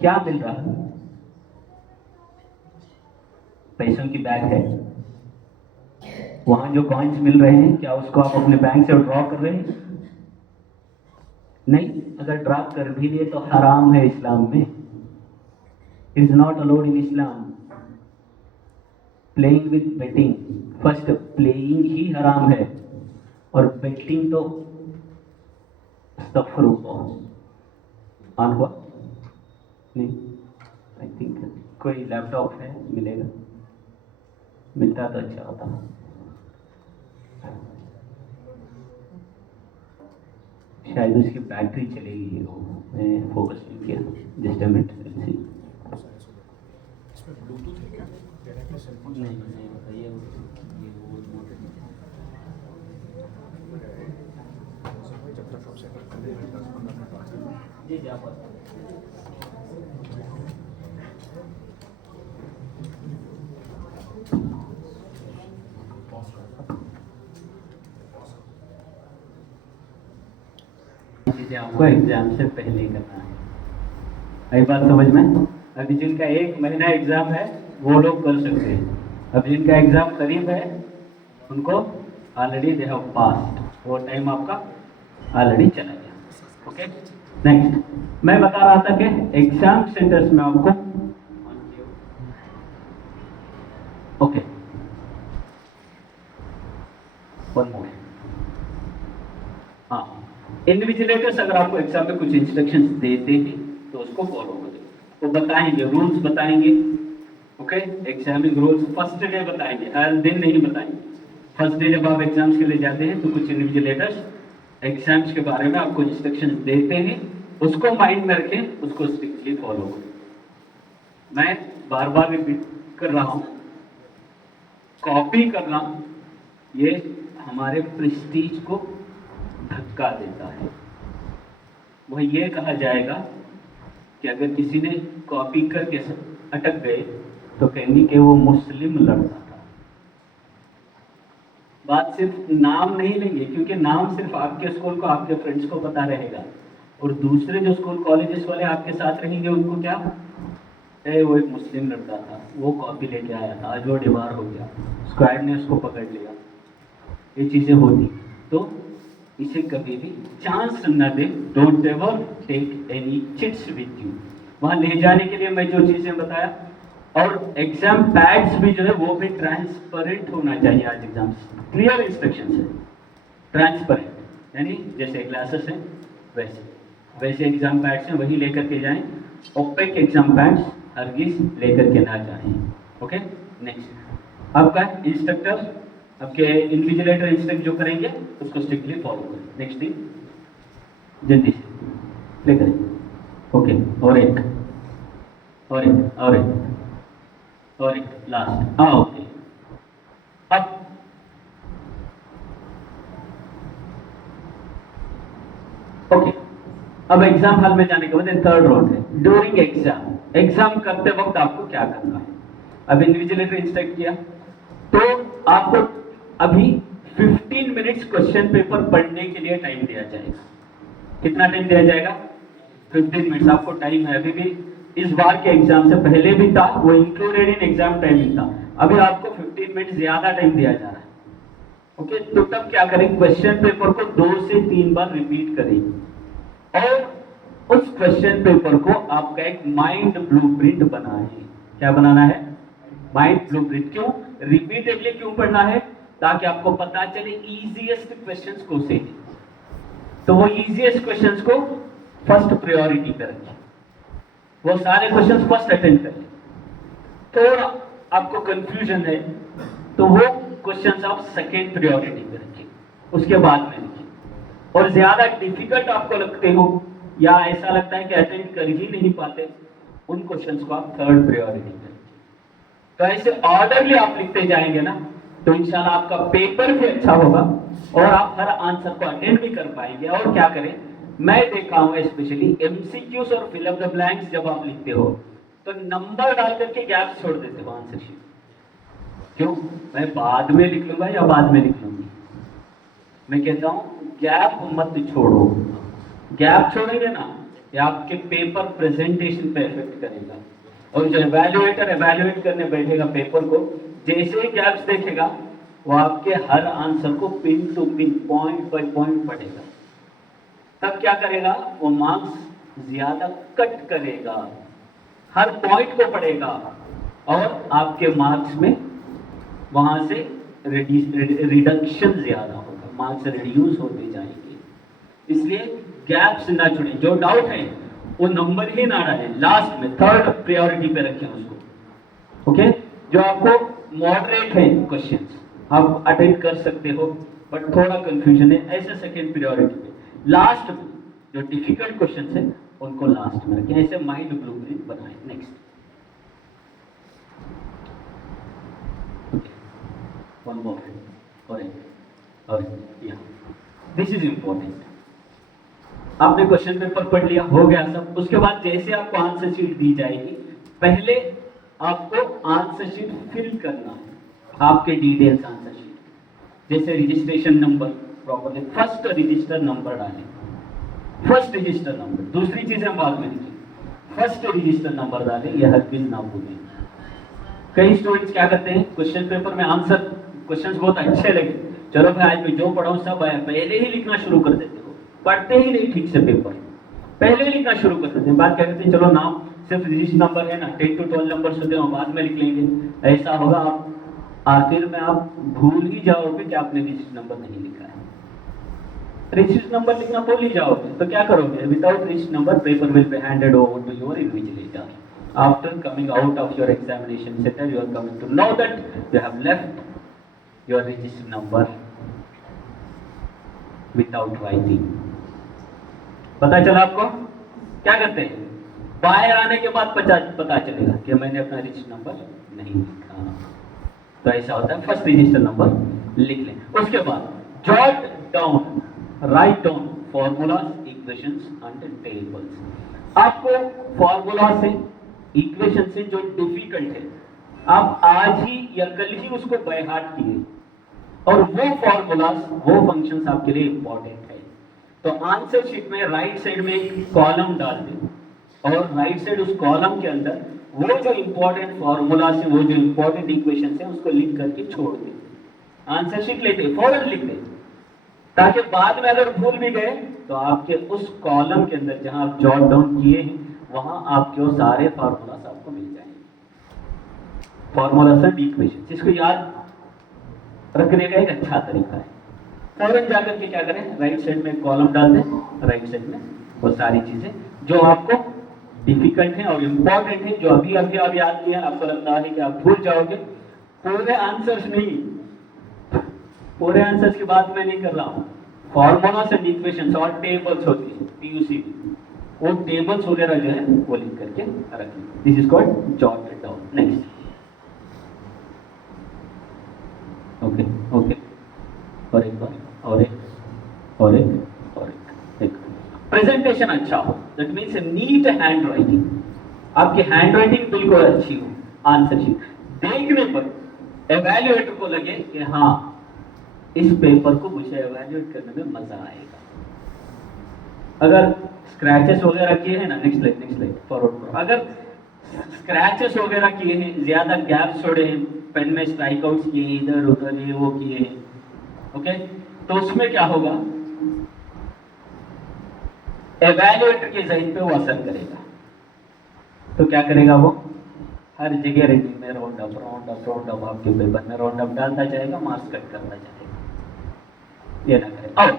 क्या मिल रहा है? पैसों की बैग है, वहां जो कॉइन्स मिल रहे हैं, क्या उसको आप अपने बैंक से ड्रॉ कर रहे हैं? नहीं। अगर ड्रॉ कर भी लिए तो हराम है इस्लाम में, is not allowed in Islam. Playing with betting, first playing ही हराम है और बेटिंग तो अस्तगफिरुल्लाह। ऑन हुआ नहीं? आई थिंक कोई लैपटॉप है, मिलेगा, मिलता तो अच्छा होता। शायद उसकी बैटरी चलेगी, मैं फोकस नहीं किया। Just a minute. इसमें ब्लूटूथ है क्या? डायरेक्टली सेल फोन नहीं बताइए, ये वो भाई जब तक आपसे करते हैं 10-15 मिनट बात करें। जी जी आप चीज़ें आपको एग्जाम से पहले करना है। आई बात समझ में? अभी जिनका 1 महीना एग्जाम है वो लोग कर सकते हैं। अभी जिनका एग्जाम करीब है उनको ऑलरेडी दे हैव पास्ड, वो टाइम आपका ऑलरेडी चला गया। ओके नेक्स्ट, मैं बता रहा था कि एग्जाम सेंटर्स में आपको ओके वन मोर। हाँ, इन्विजिलेटर्स अगर आपको एग्जाम में कुछ इंस्ट्रक्शंस देते हैं तो उसको फॉलो करें, वो बताएंगे, रूल्स बताएंगे। Okay, examining rules first day बताएंगे, हर दिन नहीं बताएंगे। फर्स्ट डे जब आप एग्जाम्स के लिए जाते हैं तो कुछ इन्विजिलेटर्स एग्जाम्स के बारे में आपको इंस्ट्रक्शंस देते हैं, उसको माइंड में रखें, उसको स्ट्रिक्टली फॉलो करें। मैं बार बार रिपीट कर रहा हूँ, कॉपी करना ये हमारे प्रेस्टीज को धक्का देता है। वह ये कहा जाएगा कि अगर किसी ने कॉपी करके अटक गए तो कहेंगे कि वो मुस्लिम लड़का था। बात सिर्फ नाम नहीं लेंगे, क्योंकि नाम सिर्फ आपके स्कूल को, आपके फ्रेंड्स को पता रहेगा, और दूसरे जो स्कूल कॉलेजेस वाले आपके साथ रहेंगे उनको क्या, वो एक मुस्लिम लड़का था, वो कॉपी लेके आया था, आज वो डिबार हो गया, स्क्वाड ने उसको पकड़ लिया। ये चीजें होती, तो इसे कभी भी चांस न दे। Don't ever take any chits with you. वहां ले जाने के लिए मैं जो चीजें बताया, और एग्जाम पैड्स भी जो है वो भी ट्रांसपेरेंट होना चाहिए। आज एग्जाम क्लियर इंस्ट्रक्शन है, ट्रांसपेरेंट, यानी जैसे क्लासेस हैं वैसे एग्जाम पैड्स हैं, वही लेकर के जाएं। ओपेक एग्जाम पैड्स हरगिज लेकर के ना जाएं। ओके नेक्स्ट, आपका इंस्ट्रक्टर, आपके इन्विजिलेटर इंस्ट्रक्ट जो करेंगे उसको स्ट्रिक्टली फॉलो करें। नेक्स्ट थिंग, जल्दी से प्ले करें। ओके, और एक लास्ट। हाँ ओके, अब ओके, अब एग्जाम हॉल में जाने के बाद थर्ड राउंड है ड्यूरिंग एग्जाम। एग्जाम करते वक्त आपको क्या करना है? अब इन्विजिलेटर इंस्ट्रक्ट किया तो आपको अभी 15 मिनट्स क्वेश्चन पेपर पढ़ने के लिए टाइम दिया जाएगा। कितना टाइम दिया जाएगा? 15 मिनट्स आपको टाइम है। अभी भी इस बार के एग्जाम से पहले भी था, वो इंक्लूडेड इन एग्जाम टाइमिंग था। अभी आपको 15 मिनट ज्यादा टाइम दिया जा रहा है। ओके, तो तब क्या करें? क्वेश्चन पेपर को 2 से 3 बार रिपीट करें और उस क्वेश्चन पेपर को आपका एक माइंड ब्लूप्रिंट बनाएं। क्या बनाना है? Mind blueprint. क्यों रिपीटेडली क्यों पढ़ना है? ताकि आपको पता चले इजीएस्ट क्वेश्चंस कौन से हैं। तो वो इजीएस्ट क्वेश्चंस को फर्स्ट प्रायोरिटी पे रखें, वो सारे क्वेश्चंस फर्स्ट अटेंड करें। थोड़ा आपको कंफ्यूजन है तो वो क्वेश्चंस आप सेकेंड प्रायोरिटी पे रखें, उसके बाद में लिखें। और ज्यादा डिफिकल्ट आपको लगते हो या ऐसा लगता है कि अटेंड कर ही नहीं पाते, उन क्वेश्चंस को आप थर्ड प्रायोरिटी पे रखें। तो ऐसे ऑर्डरली आप लिखते जाएंगे ना, तो इंशाल्लाह आपका पेपर भी अच्छा होगा और आप हर आंसर को अटेंड भी कर पाएंगे। और क्या करें, मैं देखा हूं स्पेशली एमसीक्यूज और फिल इन द ब्लैंक्स जब आप लिखते हो तो नंबर डाल करके गैप छोड़ देते हो आंसर शीट। क्यों? मैं बाद में लिख लूंगा या बाद में लिख लूंगी। मैं कहता हूं गैप मत छोड़ो। गैप छोड़ेंगे ना, ये आपके पेपर प्रेजेंटेशन पे इफेक्ट करेगा। और जो एवेल्युएटर एवेल्युएट करने बैठेगा पेपर को, जैसे ही गैप्स देखेगा वो आपके हर आंसर को pin to pin, point by point पढ़ेगा। तब क्या करेगा? वो मार्क्स ज्यादा कट करेगा। हर पॉइंट को पढ़ेगा और आपके मार्क्स में वहां से रिडक्शन ज्यादा होगा, मार्क्स रिड्यूस होते जाएंगे। इसलिए गैप्स ना छोड़ें, जो डाउट है वो नंबर ही ना डालें, लास्ट में थर्ड प्रायोरिटी पे रखें उसको। ओके, जो आपको मॉडरेट है क्वेश्चंस आप अटेंड कर सकते हो, बट थोड़ा कंफ्यूजन है, ऐसे सेकंड प्रायोरिटी पे। लास्ट में जो डिफिकल्ट क्वेश्चंस है उनको लास्ट में रखें, ऐसे माइंड ब्लूप्रिंट बनाएं। नेक्स्ट, वन मोर और दिस इज इंपॉर्टेंट। आपने क्वेश्चन पेपर पढ़ लिया, हो गया सब। उसके बाद जैसे आपको आंसर शीट दी जाएगी, पहले आपको आंसर शीट फिल करना है, आपके डिटेल्स आंसर शीट, जैसे registration number properly first resistor number डालें, फर्स्ट रजिस्टर नंबर। दूसरी चीज हम बाद में लिखें, फर्स्ट रजिस्टर नंबर डालें, यह हरगिज ना भूलें। कई स्टूडेंट्स क्या करते हैं, क्वेश्चन पेपर में आंसर क्वेश्चंस बहुत अच्छे लगे, चलो भाई आज मैं जो पढ़ाऊं सब आया, पहले ही लिखना शुरू कर देते हो, पढ़ते ही नहीं ठीक से पेपर, पहले ही लिखना शुरू कर देते हैं। बात क्या करते हैं, चलो नाम सिर्फ रजिस्टर नंबर है ना, 10 to 12 नंबर होते हैं, बाद में लिख लेंगे। ऐसा होगा, आप आखिर में आप भूल ही जाओगे कि आपने रजिस्टर नंबर नहीं लिखा है। रजिस्टर नंबर लिखना भूल ही जाओगे तो क्या करोगे, without register number paper will be handed over to your invigilator. After coming out of your examination center, you are coming to know that you have left your register number without writing. पता चला आपको? क्या करते हैं, बाहर आने के बाद पता चलेगा कि मैंने अपना रजिस्टर नंबर नहीं लिखा। तो ऐसा होता है, फर्स्ट रजिस्टर नंबर लिख लें। उसके बाद jot down, write down formulas, equations and tables. आपको फॉर्मूला से, इक्वेशन से जो डिफिकल्ट है, आप आज ही या कल ही उसको बाय हार्ट किए, और वो फॉर्मूलाज, वो फंक्शंस आपके लिए इंपॉर्टेंट है। तो आंसर शीट में राइट साइड में एक कॉलम डाल दें, और राइट साइड उस कॉलम के अंदर वो जो इंपॉर्टेंट फॉर्मूला से, वो जो इंपॉर्टेंट इक्वेशन है, उसको लिख करके छोड़ दें। आंसर शीट लेते फौरन लिख दें, ताकि बाद में अगर भूल भी गए तो आपके उस कॉलम के अंदर जहां आप जॉट डाउन किए हैं, वहां आपके वो सारे फॉर्मूलास आपको मिल जाएंगे। फॉर्मूलास एंड इक्वेशन, जिसको याद रखने का एक अच्छा तरीका है। फौरन जाकर के क्या करें, राइट साइड में कॉलम डाल दें, राइट साइड में वो सारी चीजें जो आपको डिफिकल्ट है और इंपॉर्टेंट है, जो अभी अभी आप याद किया, आपको लगता है कि आप भूल जाओगे, पूरे आंसर्स नहीं, पूरे आंसर्स की बात मैं नहीं कर रहा हूँ। फॉर्मूलास एंड इक्वेशंस और टेबल्स होती है, पीयूसी, वो टेबल्स वगैरह जो है वो लिख करके रखें। This is called jotted down. Next, okay okay, और एक बार, और एक और एक और एक। प्रेजेंटेशन अच्छा हो, that means neat hand writing, आपकी हैंड राइटिंग बिल्कुल अच्छी हो। आंसर शीट देखने पर एवेल्युएटर को लगे कि हाँ, इस पेपर को मुझे एवेल्युएट करने में मजा आएगा। अगर स्क्रैचेस वगैरह किए हैं ना, नेक्स्ट स्लाइड फॉरवर्ड करो, अगर स्क्रैचेस वगैरह किए हैं, ज्यादा गैप्स छोड़े हैं, पेन में स्ट्राइक आउट्स किए, इधर उधर ये वो किए हैं, ओके, तो उसमें क्या होगा, एवेल्युएटर के जहन पे वो असर करेगा। तो क्या करेगा वो, हर जगह रेटिंग में राउंड अप आपके पेपर में राउंड अप डालता जाएगा, मार्क्स कट करता जाएगा। ये ना करें। और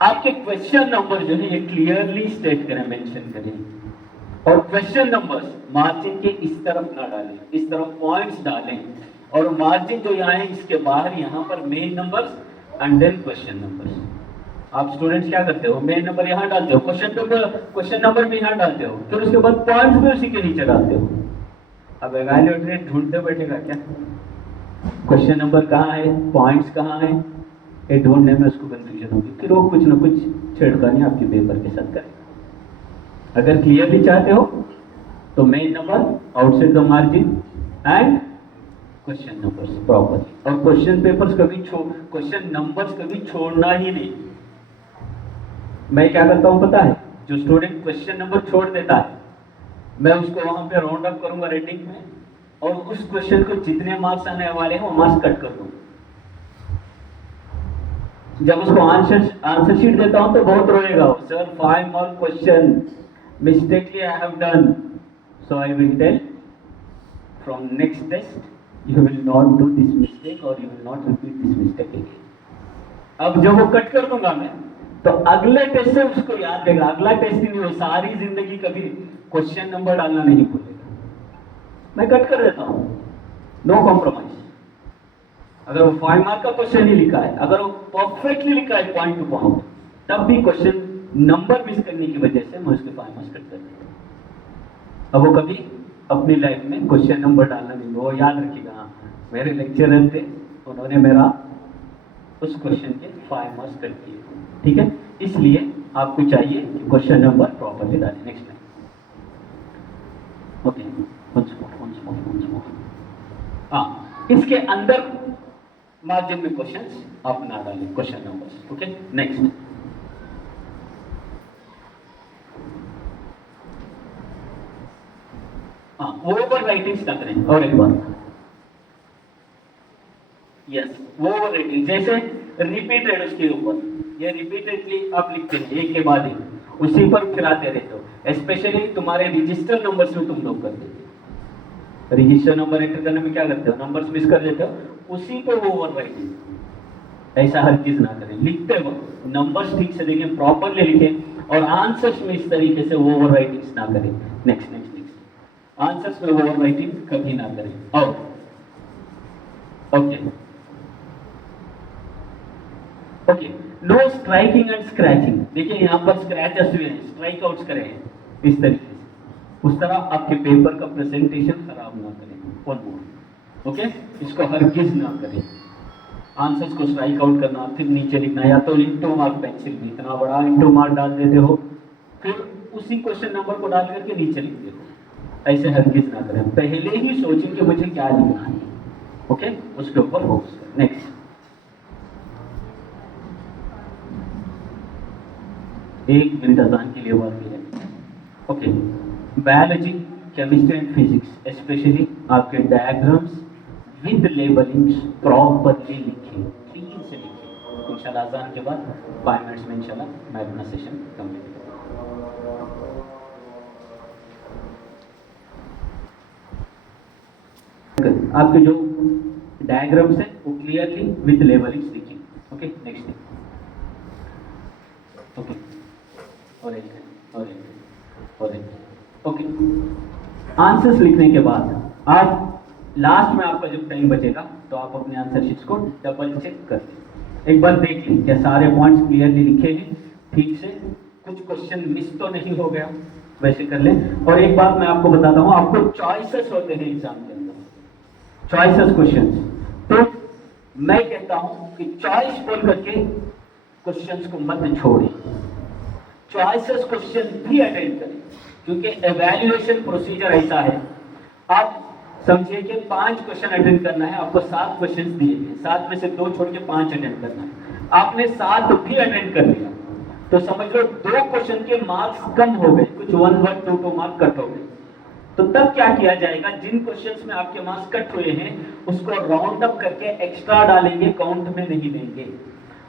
आपके क्वेश्चन नंबर जो है ये क्लियरली स्टेट करें, मेंशन करें। और क्वेश्चन नंबर्स मार्जिन के इस तरफ ना डालें, इस तरफ पॉइंट्स डालें, और मार्जिन जो यहाँ है इसके बाहर यहाँ पर main numbers and then question numbers. आप स्टूडेंट्स क्या करते हो, मेन नंबर यहाँ डालते हो, क्वेश्चन नंबर भी यहाँ डालते हो, फिर उसके बाद पॉइंट्स भी उसी के नीचे डालते हो। अब एवेल्युएटर ढूंढते बैठेगा क्या, क्वेश्चन नंबर कहाँ है, पॉइंट्स कहाँ है, ये ढूंढने में उसको कंफ्यूजन होगी, फिर वो कुछ ना कुछ छेड़खानी आपके पेपर के साथ करेगा। अगर क्लियरली चाहते हो तो main number, outside the margin and question numbers properly. और क्वेश्चन नंबर्स कभी छोड़ना ही नहीं। मैं क्या करता हूं पता है, जो स्टूडेंट क्वेश्चन नंबर छोड़ देता है, मैं उसको वहां पे राउंड अप करूंगा रेटिंग में, और उस क्वेश्चन को जितने मार्क्स आने वाले हैं वो मार्क्स कट कर दूंगा। जब उसको आंसर शीट देता हूं तो बहुत रोएगा, sir 5 more question mistakenly I have done, So I will tell from next test you will not do this mistake or you will not repeat this mistake again. अब जब वो कट कर दूंगा मैं तो अगले टेस्ट से उसको याद रहेगा, अगला टेस्ट ही नहीं, वो सारी जिंदगी कभी क्वेश्चन नंबर डालना नहीं भूलेगा। मैं कट कर देता हूँ, नो कॉम्प्रोमाइज। अगर वो 5 मार्क का क्वेश्चन ही लिखा है, अगर वो परफेक्टली लिखा है पॉइंट टू पॉइंट, तब भी क्वेश्चन नंबर मिस करने की वजह से मैं उसके 5 मार्क्स कट कर देता हूँ। अब वो कभी अपनी लाइफ में क्वेश्चन नंबर डालना नहीं, वो याद रखिएगा मेरे लेक्चरर थे, उन्होंने मेरा उस क्वेश्चन के 5 मार्क्स कट किए। ठीक है, इसलिए आपको चाहिए कि क्वेश्चन नंबर प्रॉपर्ली डालें। नेक्स्ट टाइम ओके, हाँ, इसके अंदर मार्जिन में क्वेश्चंस आप ना डालें, क्वेश्चन नंबर्स। Okay, next. हाँ, ओवर राइटिंग्स ना करें। और एक बार, यस, ओवर राइटिंग, जैसे रिपीटेड उसके ऊपर, ये रिपीटेडली आप लिखते हैं एक के बाद एक, उसी पर फिराते रहते हो। स्पेशली तुम्हारे रजिस्टर नंबर्स में तुम लोग करते हो, रजिस्टर नंबर एंटर करने में क्या करते हो, नंबर्स मिस कर देते हो, उसी पे ओवर राइटिंग। ऐसा हर चीज ना करें, लिखते हो नंबर्स ठीक से देखें, प्रॉपरली लिखें, और आंसर्स में इस तरीके से ओवर राइटिंग्स ना करें। नेक्स्ट नेक्स्ट नेक्स्ट, आंसर्स में ओवर राइटिंग कभी ना करें। और okay okay, no striking and scratching. देखिए यहाँ पर स्क्रैचेस हुए हैं, स्ट्राइक आउट्स करे हैं इस तरीके से, उस तरह आपके पेपर का प्रेजेंटेशन खराब ना करें। वन मोर, ओके, इसको हरगिज ना करें। आंसर्स को स्ट्राइक आउट करना, फिर नीचे लिखना, या तो इंटू मार्क पेंसिल में इतना बड़ा इंटू मार्क डाल देते हो, फिर उसी क्वेश्चन नंबर को डाल करके नीचे लिख देते हो। ऐसे हरगिज ना करें, पहले ही सोचें कि मुझे क्या लिखना है। ओके, उसके ऊपर फोकस करें। नेक्स्ट, एक मिनट अजान के लिए बात है। Okay, biology, chemistry and physics specially आपके डायग्राम्स विद लेबलिंग्स प्रॉपरली लिखें, क्लीन से लिखें। इंशाल्लाह अजान के बाद 5 मिनट्स में इंशाल्लाह मैं अपना सेशन कंप्लीट करूँगा। आपके जो डायग्राम्स है वो क्लियरली विद लेबलिंग्स लिखें। Okay, next thing. ओके, और एक ओके, आंसर्स लिखने के बाद आप लास्ट में आपका जब टाइम बचेगा तो आप अपने आंसर शीट्स को डबल चेक कर लें, एक बार देख लें क्या सारे पॉइंट्स क्लियरली लिखे हैं ठीक से, कुछ क्वेश्चन मिस तो नहीं हो गया, वैसे कर लें। और एक बात मैं आपको बताता हूँ, आपको चॉइसेस होते हैं एग्जाम के अंदर, चॉइसेस क्वेश्चंस। तो मैं कहता हूँ कि चॉइस बोल करके क्वेश्चंस को मत छोड़ें, चॉइसेस क्वेश्चन भी अटेंड करें, क्योंकि एवैल्यूएशन प्रोसीजर ऐसा है। आप समझिए कि 5 क्वेश्चन अटेंड करना है, आपको 7 क्वेश्चन दिए हैं, 7 में से 2 छोड़ के 5 अटेंड करना है, आपने 7 भी अटेंड कर लिया तो समझ लो 2 क्वेश्चन के मार्क्स कम हो गए, कुछ 1 2 मार्क कट हो गए। तो तब क्या किया जाएगा, जिन क्वेश्चंस में आपके मार्क्स कट हुए हैं उसको राउंड अप करके एक्स्ट्रा डालेंगे, काउंट में नहीं लेंगे,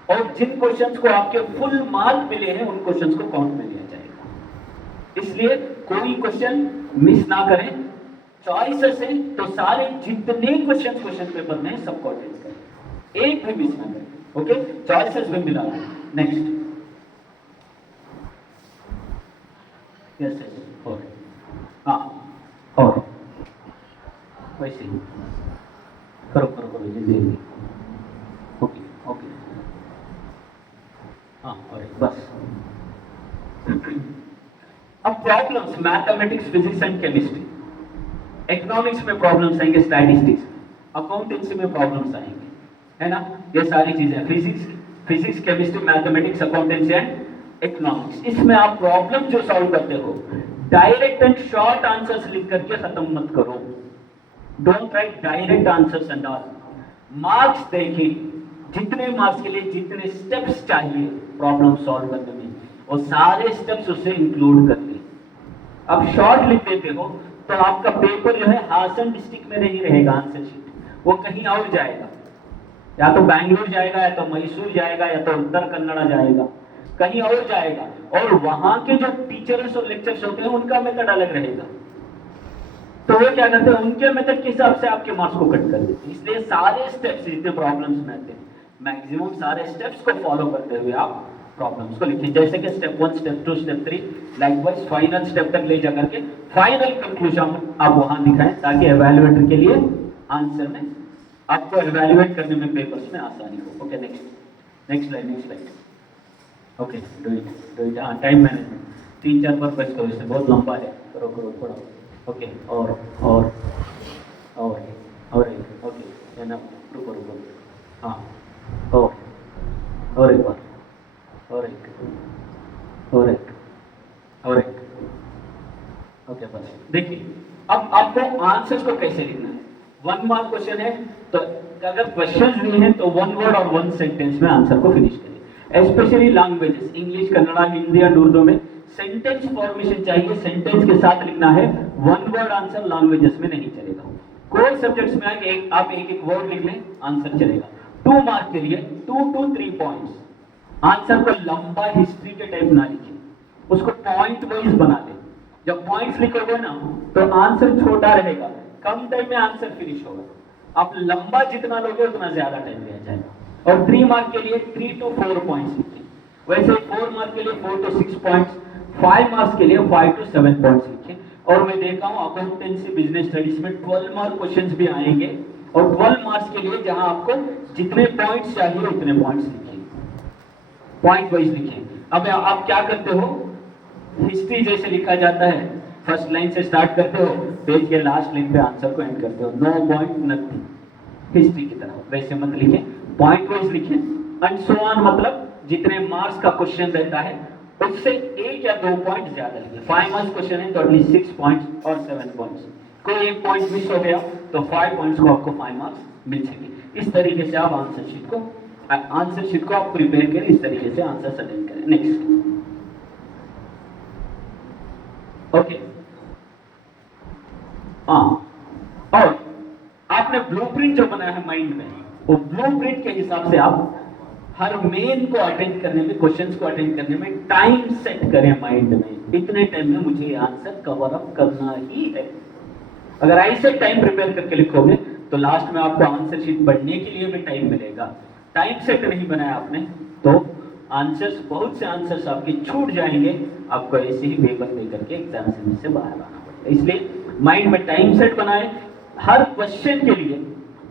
और जिन क्वेश्चंस को आपके फुल मार्क मिले हैं उन क्वेश्चंस को काउंट में लिया जाएगा। इसलिए कोई क्वेश्चन मिस ना करें, चॉइसेस है तो सारे जितने क्वेश्चन पेपर में सबको अटेंड करें, एक भी मिस ना करें। ओके, चॉइसेस भी मिला। नेक्स्ट, यस और हाँ, और वैसे ही करो जल्दी। ओके ओके, हाँ, और बस। अब problems, mathematics, physics and chemistry, economics में प्रॉब्लम्स आएंगे, स्टैटिस्टिक्स, अकाउंटेंसी में प्रॉब्लम्स आएंगे, है ना, ये सारी चीजें physics, chemistry, mathematics, accountancy and economics. इसमें आप प्रॉब्लम जो सॉल्व करते हो डायरेक्ट एंड शॉर्ट आंसर्स लिख करके खत्म मत करो, don't write direct answers and all. Marks देखिए, जितने मार्क्स के लिए जितने स्टेप्स चाहिए प्रॉब्लम सॉल्व करने में, और सारे स्टेप्स उसे इंक्लूड कर ले। अब शॉर्ट लिख देते हो तो आपका पेपर जो है हासन डिस्ट्रिक्ट में नहीं रहेगा, आंसर शीट वो कहीं और जाएगा, या तो बैंगलोर जाएगा, या तो मैसूर जाएगा, या तो उत्तर कन्नड़ा जाएगा, कहीं और जाएगा, और वहां के जो टीचर्स और लेक्चर्स होते हैं उनका मेथड अलग रहेगा। तो वो क्या करते हैं, उनके मेथड के हिसाब से आपके मार्क्स को कट कर देते हैं। इसलिए सारे स्टेप्स जितने प्रॉब्लम्स में आते हैं, मैक्सिमम सारे स्टेप्स को फॉलो करते हुए आप प्रॉब्लम्स को लिखिए। जैसे कि step 1, step 2, step 3, likewise final step तक ले जाकर के फाइनल कंक्लूजन आप वहां दिखाएं, ताकि एवेल्युएटर के लिए आंसर में आपको एवेल्युएट करने में पेपर्स में आसानी हो। Okay, next slide. Okay, do it. हाँ, टाइम मैनेजमेंट 3-4 बार बच करो, इससे बहुत लंबा है, करो थोड़ा। ओके, और एक। ओके, है ना, रुको। हाँ, और एक बार, और एक। ओके, बस देखिए, अब आपको आंसर्स को कैसे लिखना है। 1 मार्क क्वेश्चन है, तो अगर क्वेश्चंस भी हैं तो 1 वर्ड और 1 सेंटेंस में आंसर को फिनिश करिए। Specially languages, English, Kannada, Hindi और उर्दू में सेंटेंस फॉर्मेशन चाहिए, सेंटेंस के साथ लिखना है। 1 वर्ड आंसर लैंग्वेजेस में नहीं चलेगा। कोर सब्जेक्ट्स में आके आप एक वर्ड लिख लें, आंसर चलेगा। 2 मार्क के लिए 2 to 3 पॉइंट्स। आंसर को लंबा हिस्ट्री के टाइप ना लिखिए, उसको पॉइंट वाइज बना लें। जब पॉइंट्स लिखोगे ना तो आंसर छोटा रहेगा, कम टाइम में आंसर फिनिश होगा। आप लंबा जितना लोगे उतना ज्यादा टाइम लिया जाएगा। और 3 मार्क के लिए 3 to 4 पॉइंट्स लिखिए। वैसे 4 मार्क के लिए 4 to 6 पॉइंट्स, 5 मार्क्स के लिए 5 to 7 पॉइंट्स लिखिए। और मैं देखा हूं अकाउंटेंसी, बिजनेस स्टडीज में 12 मार्क क्वेश्चंस भी आएंगे, और 12 मार्क्स के लिए जहां आपको जितने पॉइंट्स चाहिए उतने पॉइंट्स लिखिए, पॉइंट वाइज लिखिए। अब आप क्या करते हो, हिस्ट्री जैसे लिखा जाता है, फर्स्ट लाइन से स्टार्ट करते हो, पेज के लास्ट लाइन पे आंसर को एंड करते हो, नो पॉइंट नथिंग, हिस्ट्री की तरह। वैसे मत लिखिए, पॉइंट वाइज लिखिए। एंड सो ऑन, मतलब जितने मार्क्स का क्वेश्चन रहता है उससे 1 या 2 पॉइंट ज्यादा लिखिए। 5 मार्क्स क्वेश्चन है तो एटलीस्ट 6 पॉइंट्स और 7 पॉइंट्स। कोई एक पॉइंट मिस हो गया तो 5 पॉइंट्स को आपको 5 मार्क्स मिल सके। इस तरीके से आप आंसर शीट को आप प्रिपेयर करें, इस तरीके से आंसर अटेंड करें। Next, okay. और आपने ब्लूप्रिंट जो बनाया है माइंड में, वो ब्लूप्रिंट के हिसाब से आप हर मेन को अटेंड करने में, क्वेश्चंस को अटेंड करने में टाइम सेट करें माइंड में। इतने टाइम में मुझे ये आंसर कवर अप करना ही है। अगर ऐसे टाइम प्रिपेयर करके लिखोगे तो लास्ट में आपको आंसर शीट पढ़ने के लिए भी टाइम मिलेगा। टाइम सेट नहीं बनाया आपने तो आंसर्स, बहुत से आंसर्स आपके छूट जाएंगे, आपको ऐसे ही पेपर दे करके एग्जाम से बाहर आना पड़ेगा। इसलिए माइंड में टाइम सेट बनाए, हर क्वेश्चन के लिए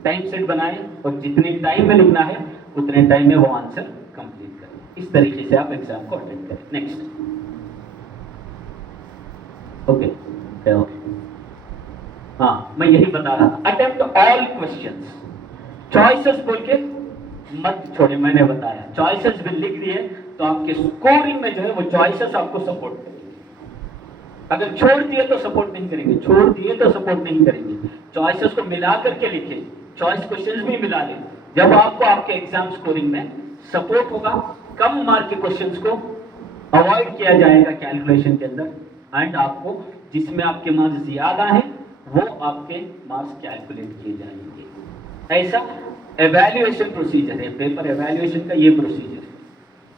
टाइम सेट बनाए, और जितने टाइम में लिखना है उतने टाइम में वो आंसर कंप्लीट करें। इस तरीके से आप एग्जाम को अटेंड करें। Next, okay. हाँ, मैं यही बता रहा था, अटेम्प्ट ऑल क्वेश्चंस। चॉइसेस बोल के मत छोड़े, मैंने बताया चॉइसेस भी लिख दिए तो आपके स्कोरिंग में जो है वो चॉइसेस आपको सपोर्ट करेंगे। अगर छोड़ दिए तो सपोर्ट नहीं करेंगे, छोड़ दिए तो सपोर्ट नहीं करेंगे। चॉइसेस को मिला करके लिखे, चॉइस क्वेश्चंस भी मिला लें, जब आपको आपके एग्जाम स्कोरिंग में सपोर्ट होगा। कम मार्क के क्वेश्चंस को अवॉइड किया जाएगा कैलकुलेशन के अंदर, एंड आपको जिसमें आपके मार्क्स ज्यादा हैं वो आपके मार्क्स कैलकुलेट किए जाएंगे। ऐसा एवैल्यूएशन प्रोसीजर है, पेपर एवैल्यूएशन का ये प्रोसीजर है।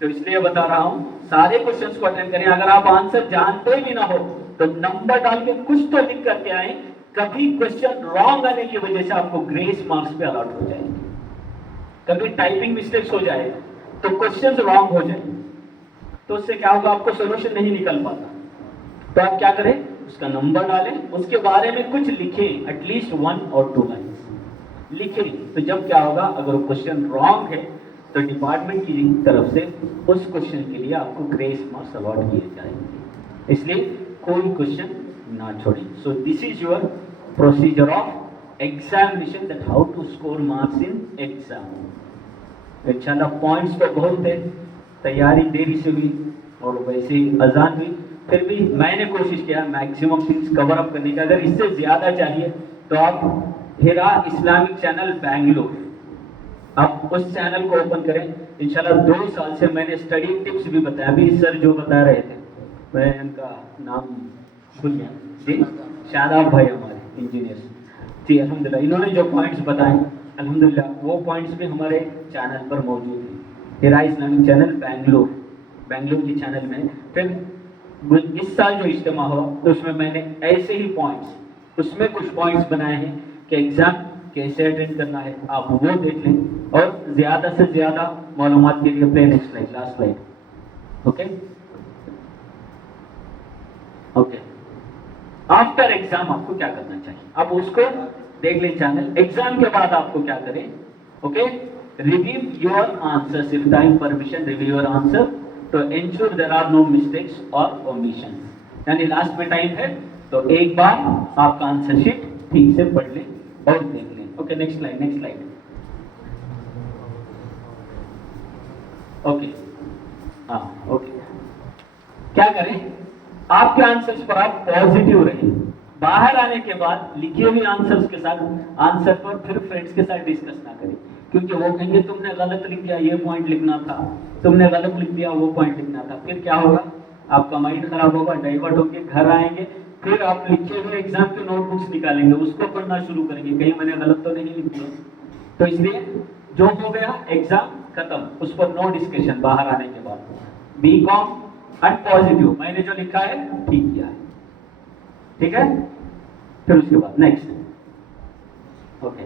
तो इसलिए बता रहा हूं, सारे क्वेश्चंस को अटेंड करें। अगर आप आंसर जानते भी ना हो तो नंबर डाल के कुछ तो लिख करके आए। कभी क्वेश्चन रॉन्ग आने की वजह से आपको ग्रेस मार्क्स पे अलॉट हो जाएंगे, कभी टाइपिंग मिस्टेक्स हो जाए तो क्वेश्चंस रॉन्ग हो जाए, तो उससे क्या होगा, आपको सोल्यूशन नहीं निकल पाता। तो आप क्या करें, उसका नंबर डालें, उसके बारे में कुछ लिखें, एटलीस्ट 1 or 2 लाइन्स लिखें। तो जब क्या होगा, अगर क्वेश्चन रॉन्ग है तो डिपार्टमेंट की तरफ से उस क्वेश्चन के लिए आपको ग्रेस मार्क्स अलॉट किए जाएंगे। इसलिए कोई क्वेश्चन ना छोड़ें। So this is your procedure of examination, that how to score marks in exam. इंशाल्लाह पॉइंट्स तो बहुत है, तैयारी देरी से हुई और वैसे ही अजान हुई, फिर भी मैंने कोशिश किया मैक्सिमम थिंग्स कवर अप करने का। अगर इससे ज्यादा चाहिए तो आप हिरा इस्लामिक चैनल बैंगलोर, आप उस चैनल को ओपन करें। इंशाल्लाह 2 साल से मैंने स्टडी टिप्स भी बताया। अभी सर जो बता रहे थे, मैं उनका नाम भूल गया जी, शादाब भाई हमारे इंजीनियर्स जी, अल्हम्दुलिल्लाह इन्होंने जो पॉइंट्स बताए, अल्हम्दुलिल्लाह वो पॉइंट्स भी हमारे चैनल पर मौजूद हैं। हिरा इस्लामिक चैनल बैंगलोर के चैनल में। फिर इस साल जो इज्तिमा हुआ तो उसमें मैंने ऐसे ही पॉइंट्स उसमें कुछ पॉइंट्स बनाए हैं कि एग्जाम कैसे अटेंड करना है, आप वो देख लें और ज़्यादा से ज़्यादा मालूमात के लिए play next slide, last slide. Okay okay, after exam आपको क्या करना चाहिए, आप उसको देख लें चैनल। एग्जाम के बाद आपको क्या करें, okay, review your answers, if time permission review your answer तो ensure there are no mistakes और ओमिशन। यानी लास्ट में टाइम है तो एक बार आपका आंसर शीट ठीक से पढ़ लें और देख लें। Okay, next slide, next slide. Okay, हाँ ओके, क्या करें, आपके आंसर्स पर आप पॉजिटिव रहें। बाहर आने के बाद लिखे हुए आंसर्स के साथ आंसर पर फिर फ्रेंड्स के साथ डिस्कस ना करें, क्योंकि वो कहेंगे तुमने गलत लिख दिया, ये पॉइंट लिखना था, तुमने गलत लिख दिया, वो पॉइंट लिखना था। फिर क्या होगा, आपका माइंड खराब होगा, डाइवर्ट होंगे, घर आएंगे, फिर आप लिखे हुए एग्जाम के नोटबुक्स निकालेंगे, उसको पढ़ना शुरू करेंगे, कहीं मैंने गलत तो नहीं लिख दिया। तो इसलिए जो हो गया एग्जाम खत्म, उस पर नो डिस्कशन बाहर आने के बाद। बी कॉम एंड पॉजिटिव, मैंने जो लिखा है ठीक किया है, ठीक है। फिर उसके बाद नेक्स्ट, ओके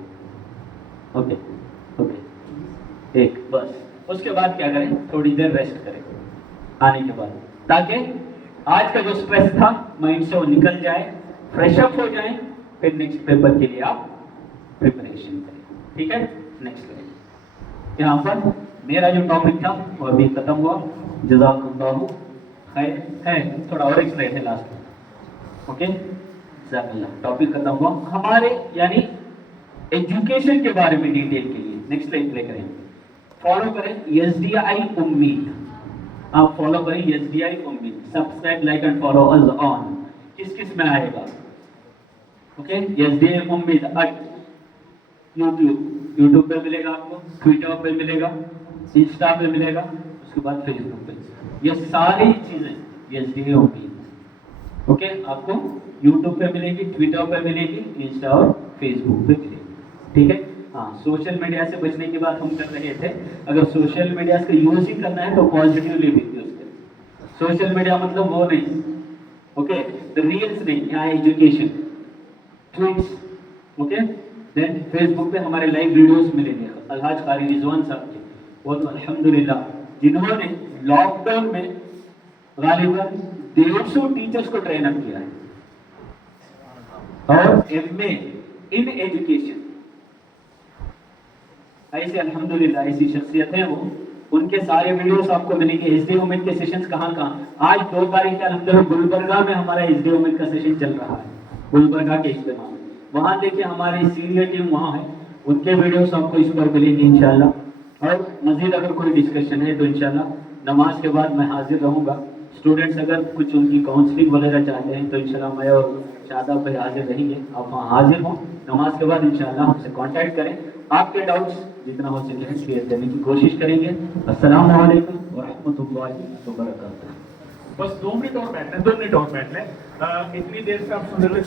ओके ओके, एक बस। उसके बाद क्या करें, थोड़ी देर रेस्ट करें आने के बाद, ताकि आज का जो स्ट्रेस था माइंड से वो निकल जाए, फ्रेश अप हो जाए, फिर नेक्स्ट पेपर के लिए आप प्रिपरेशन करें, ठीक है। नेक्स्ट करें, यहाँ पर मेरा जो टॉपिक था वो अभी खत्म हुआ, जज़ाकुमुल्लाह खैर है, थोड़ा और एक स्लाइड है लास्ट में, ओके। जज़ाकल्लाह, टॉपिक खत्म हुआ हमारे, यानी एजुकेशन के बारे में डिटेल के लिए। नेक्स्ट स्लाइड प्ले करें, फॉलो करें SDI उम्मीद, आप फॉलो करें SDI उम्मीद, subscribe like and follow us on. किस किस में आएगा, ओके, SDI उम्मीद यूट्यूब पे मिलेगा आपको, ट्विटर पे मिलेगा, इंस्टा पे मिलेगा, उसके बाद फेसबुक पे, ये सारी चीजें SDI उम्मीद, ओके, आपको यूट्यूब पे मिलेगी, ट्विटर पे मिलेगी, इंस्टा और फेसबुक पे मिलेगी, ठीक है। हाँ, सोशल मीडिया से बचने की बात हम कर रहे थे, अगर सोशल मीडिया का यूज ही करना है तो पॉजिटिवली यूज करें। सोशल मीडिया मतलब वो नहीं, ओके, द रील्स नहीं, यहाँ education, tweets, okay. Then Facebook पे हमारे लाइव वीडियोस मिलेंगे, अलहाज कारी रिजवान साहब के, वो तो अल्हम्दुलिल्लाह जिन्होंने लॉकडाउन में गालिबन 150 टीचर्स को ट्रेन अप किया है, और MA इन एजुकेशन, ऐसे अल्हम्दुलिल्लाह ऐसी शख्सियत है वो, उनके सारे वीडियोस आपको मिलेंगे। SDI उम्मीद के सेशंस कहाँ, आज 2 तारीख के अल्हम्दुलिल्लाह गुलबर्गा में हमारा SDI उम्मीद का सेशन चल रहा है, गुलबर्गा के इज्तिमा में, वहाँ देखिए हमारी सीनियर टीम वहाँ है, उनके वीडियोस आपको इस पर मिलेंगे इंशाल्लाह। और मजीद अगर कोई डिस्कशन है तो इंशाल्लाह नमाज के बाद मैं हाजिर रहूँगा। स्टूडेंट्स अगर कुछ उनकी काउंसलिंग वगैरह चाहते हैं तो इंशाल्लाह मैं और शादाब भाई हाजिर रहेंगे, आप वहाँ हाजिर हों। नमाज के बाद इंशाल्लाह हमसे कांटेक्ट करें, आपके डाउट्स जितना हो सके क्लियर करने की कोशिश करेंगे। अस्सलाम वालेकुम व रहमतुल्लाहि व बरकातुहू। बस 2 मिनट और बैठना है, 2 मिनट और बैठना है। इतनी देर से आप सुन रहे थे।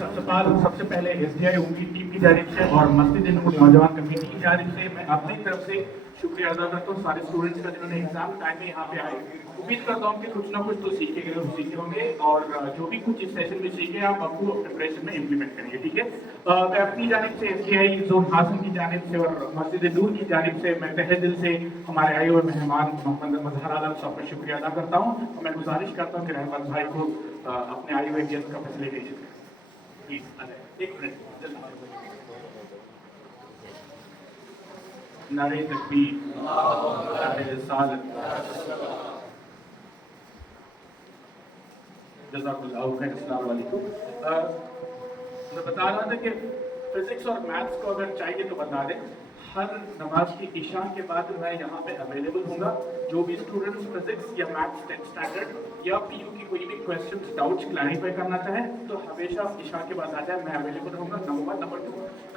सबसे पहले SDI उम्मीद टीम की जानिब से और मस्जिद नूर नौजवान कमेटी की जानिब से मैं अपनी तरफ से शुक्रिया अदा करता हूँ सारे स्टूडेंट्स का जिन्होंने एग्जाम टाइम में यहाँ पे आए। उम्मीद करता हूँ कि कुछ ना कुछ तो सीखे होंगे और जो भी कुछ इस सेशन में सीखे आप आपको प्रिपरेशन में इम्प्लीमेंट करेंगे, ठीक है। मैं अपनी जानिब से SDI जोन हासन की जानिब से और मस्जिद नूर की जानिब से मैं तहे दिल से हमारे आए हुए मेहमान मोहम्मद मजहर आलम साहब का शुक्रिया अदा करता हूँ। मैं गुजारिश करता हूँ कि रहमान भाई को अपने आए हुए गेस्ट का फैसिलिटेशन करें प्लीज। एक मिनट, नारे तकबीर, नारे रिसालत, जज़ाकल्लाहु खैर। अस्सलाम वालेकुम। मैं बता रहा था कि फिजिक्स और मैथ्स को अगर चाहिए तो बता दें, हर नमाज की इशा के बाद मैं यहाँ पे अवेलेबल हूँगा। जो भी स्टूडेंट्स फिजिक्स या मैथ्स 10th स्टैंडर्ड या PU की कोई भी क्वेश्चंस डाउट्स क्लैरिफाई करना चाहें तो हमेशा इशा के बाद आ जाए, मैं अवेलेबल रहूँगा। Number 1, number 2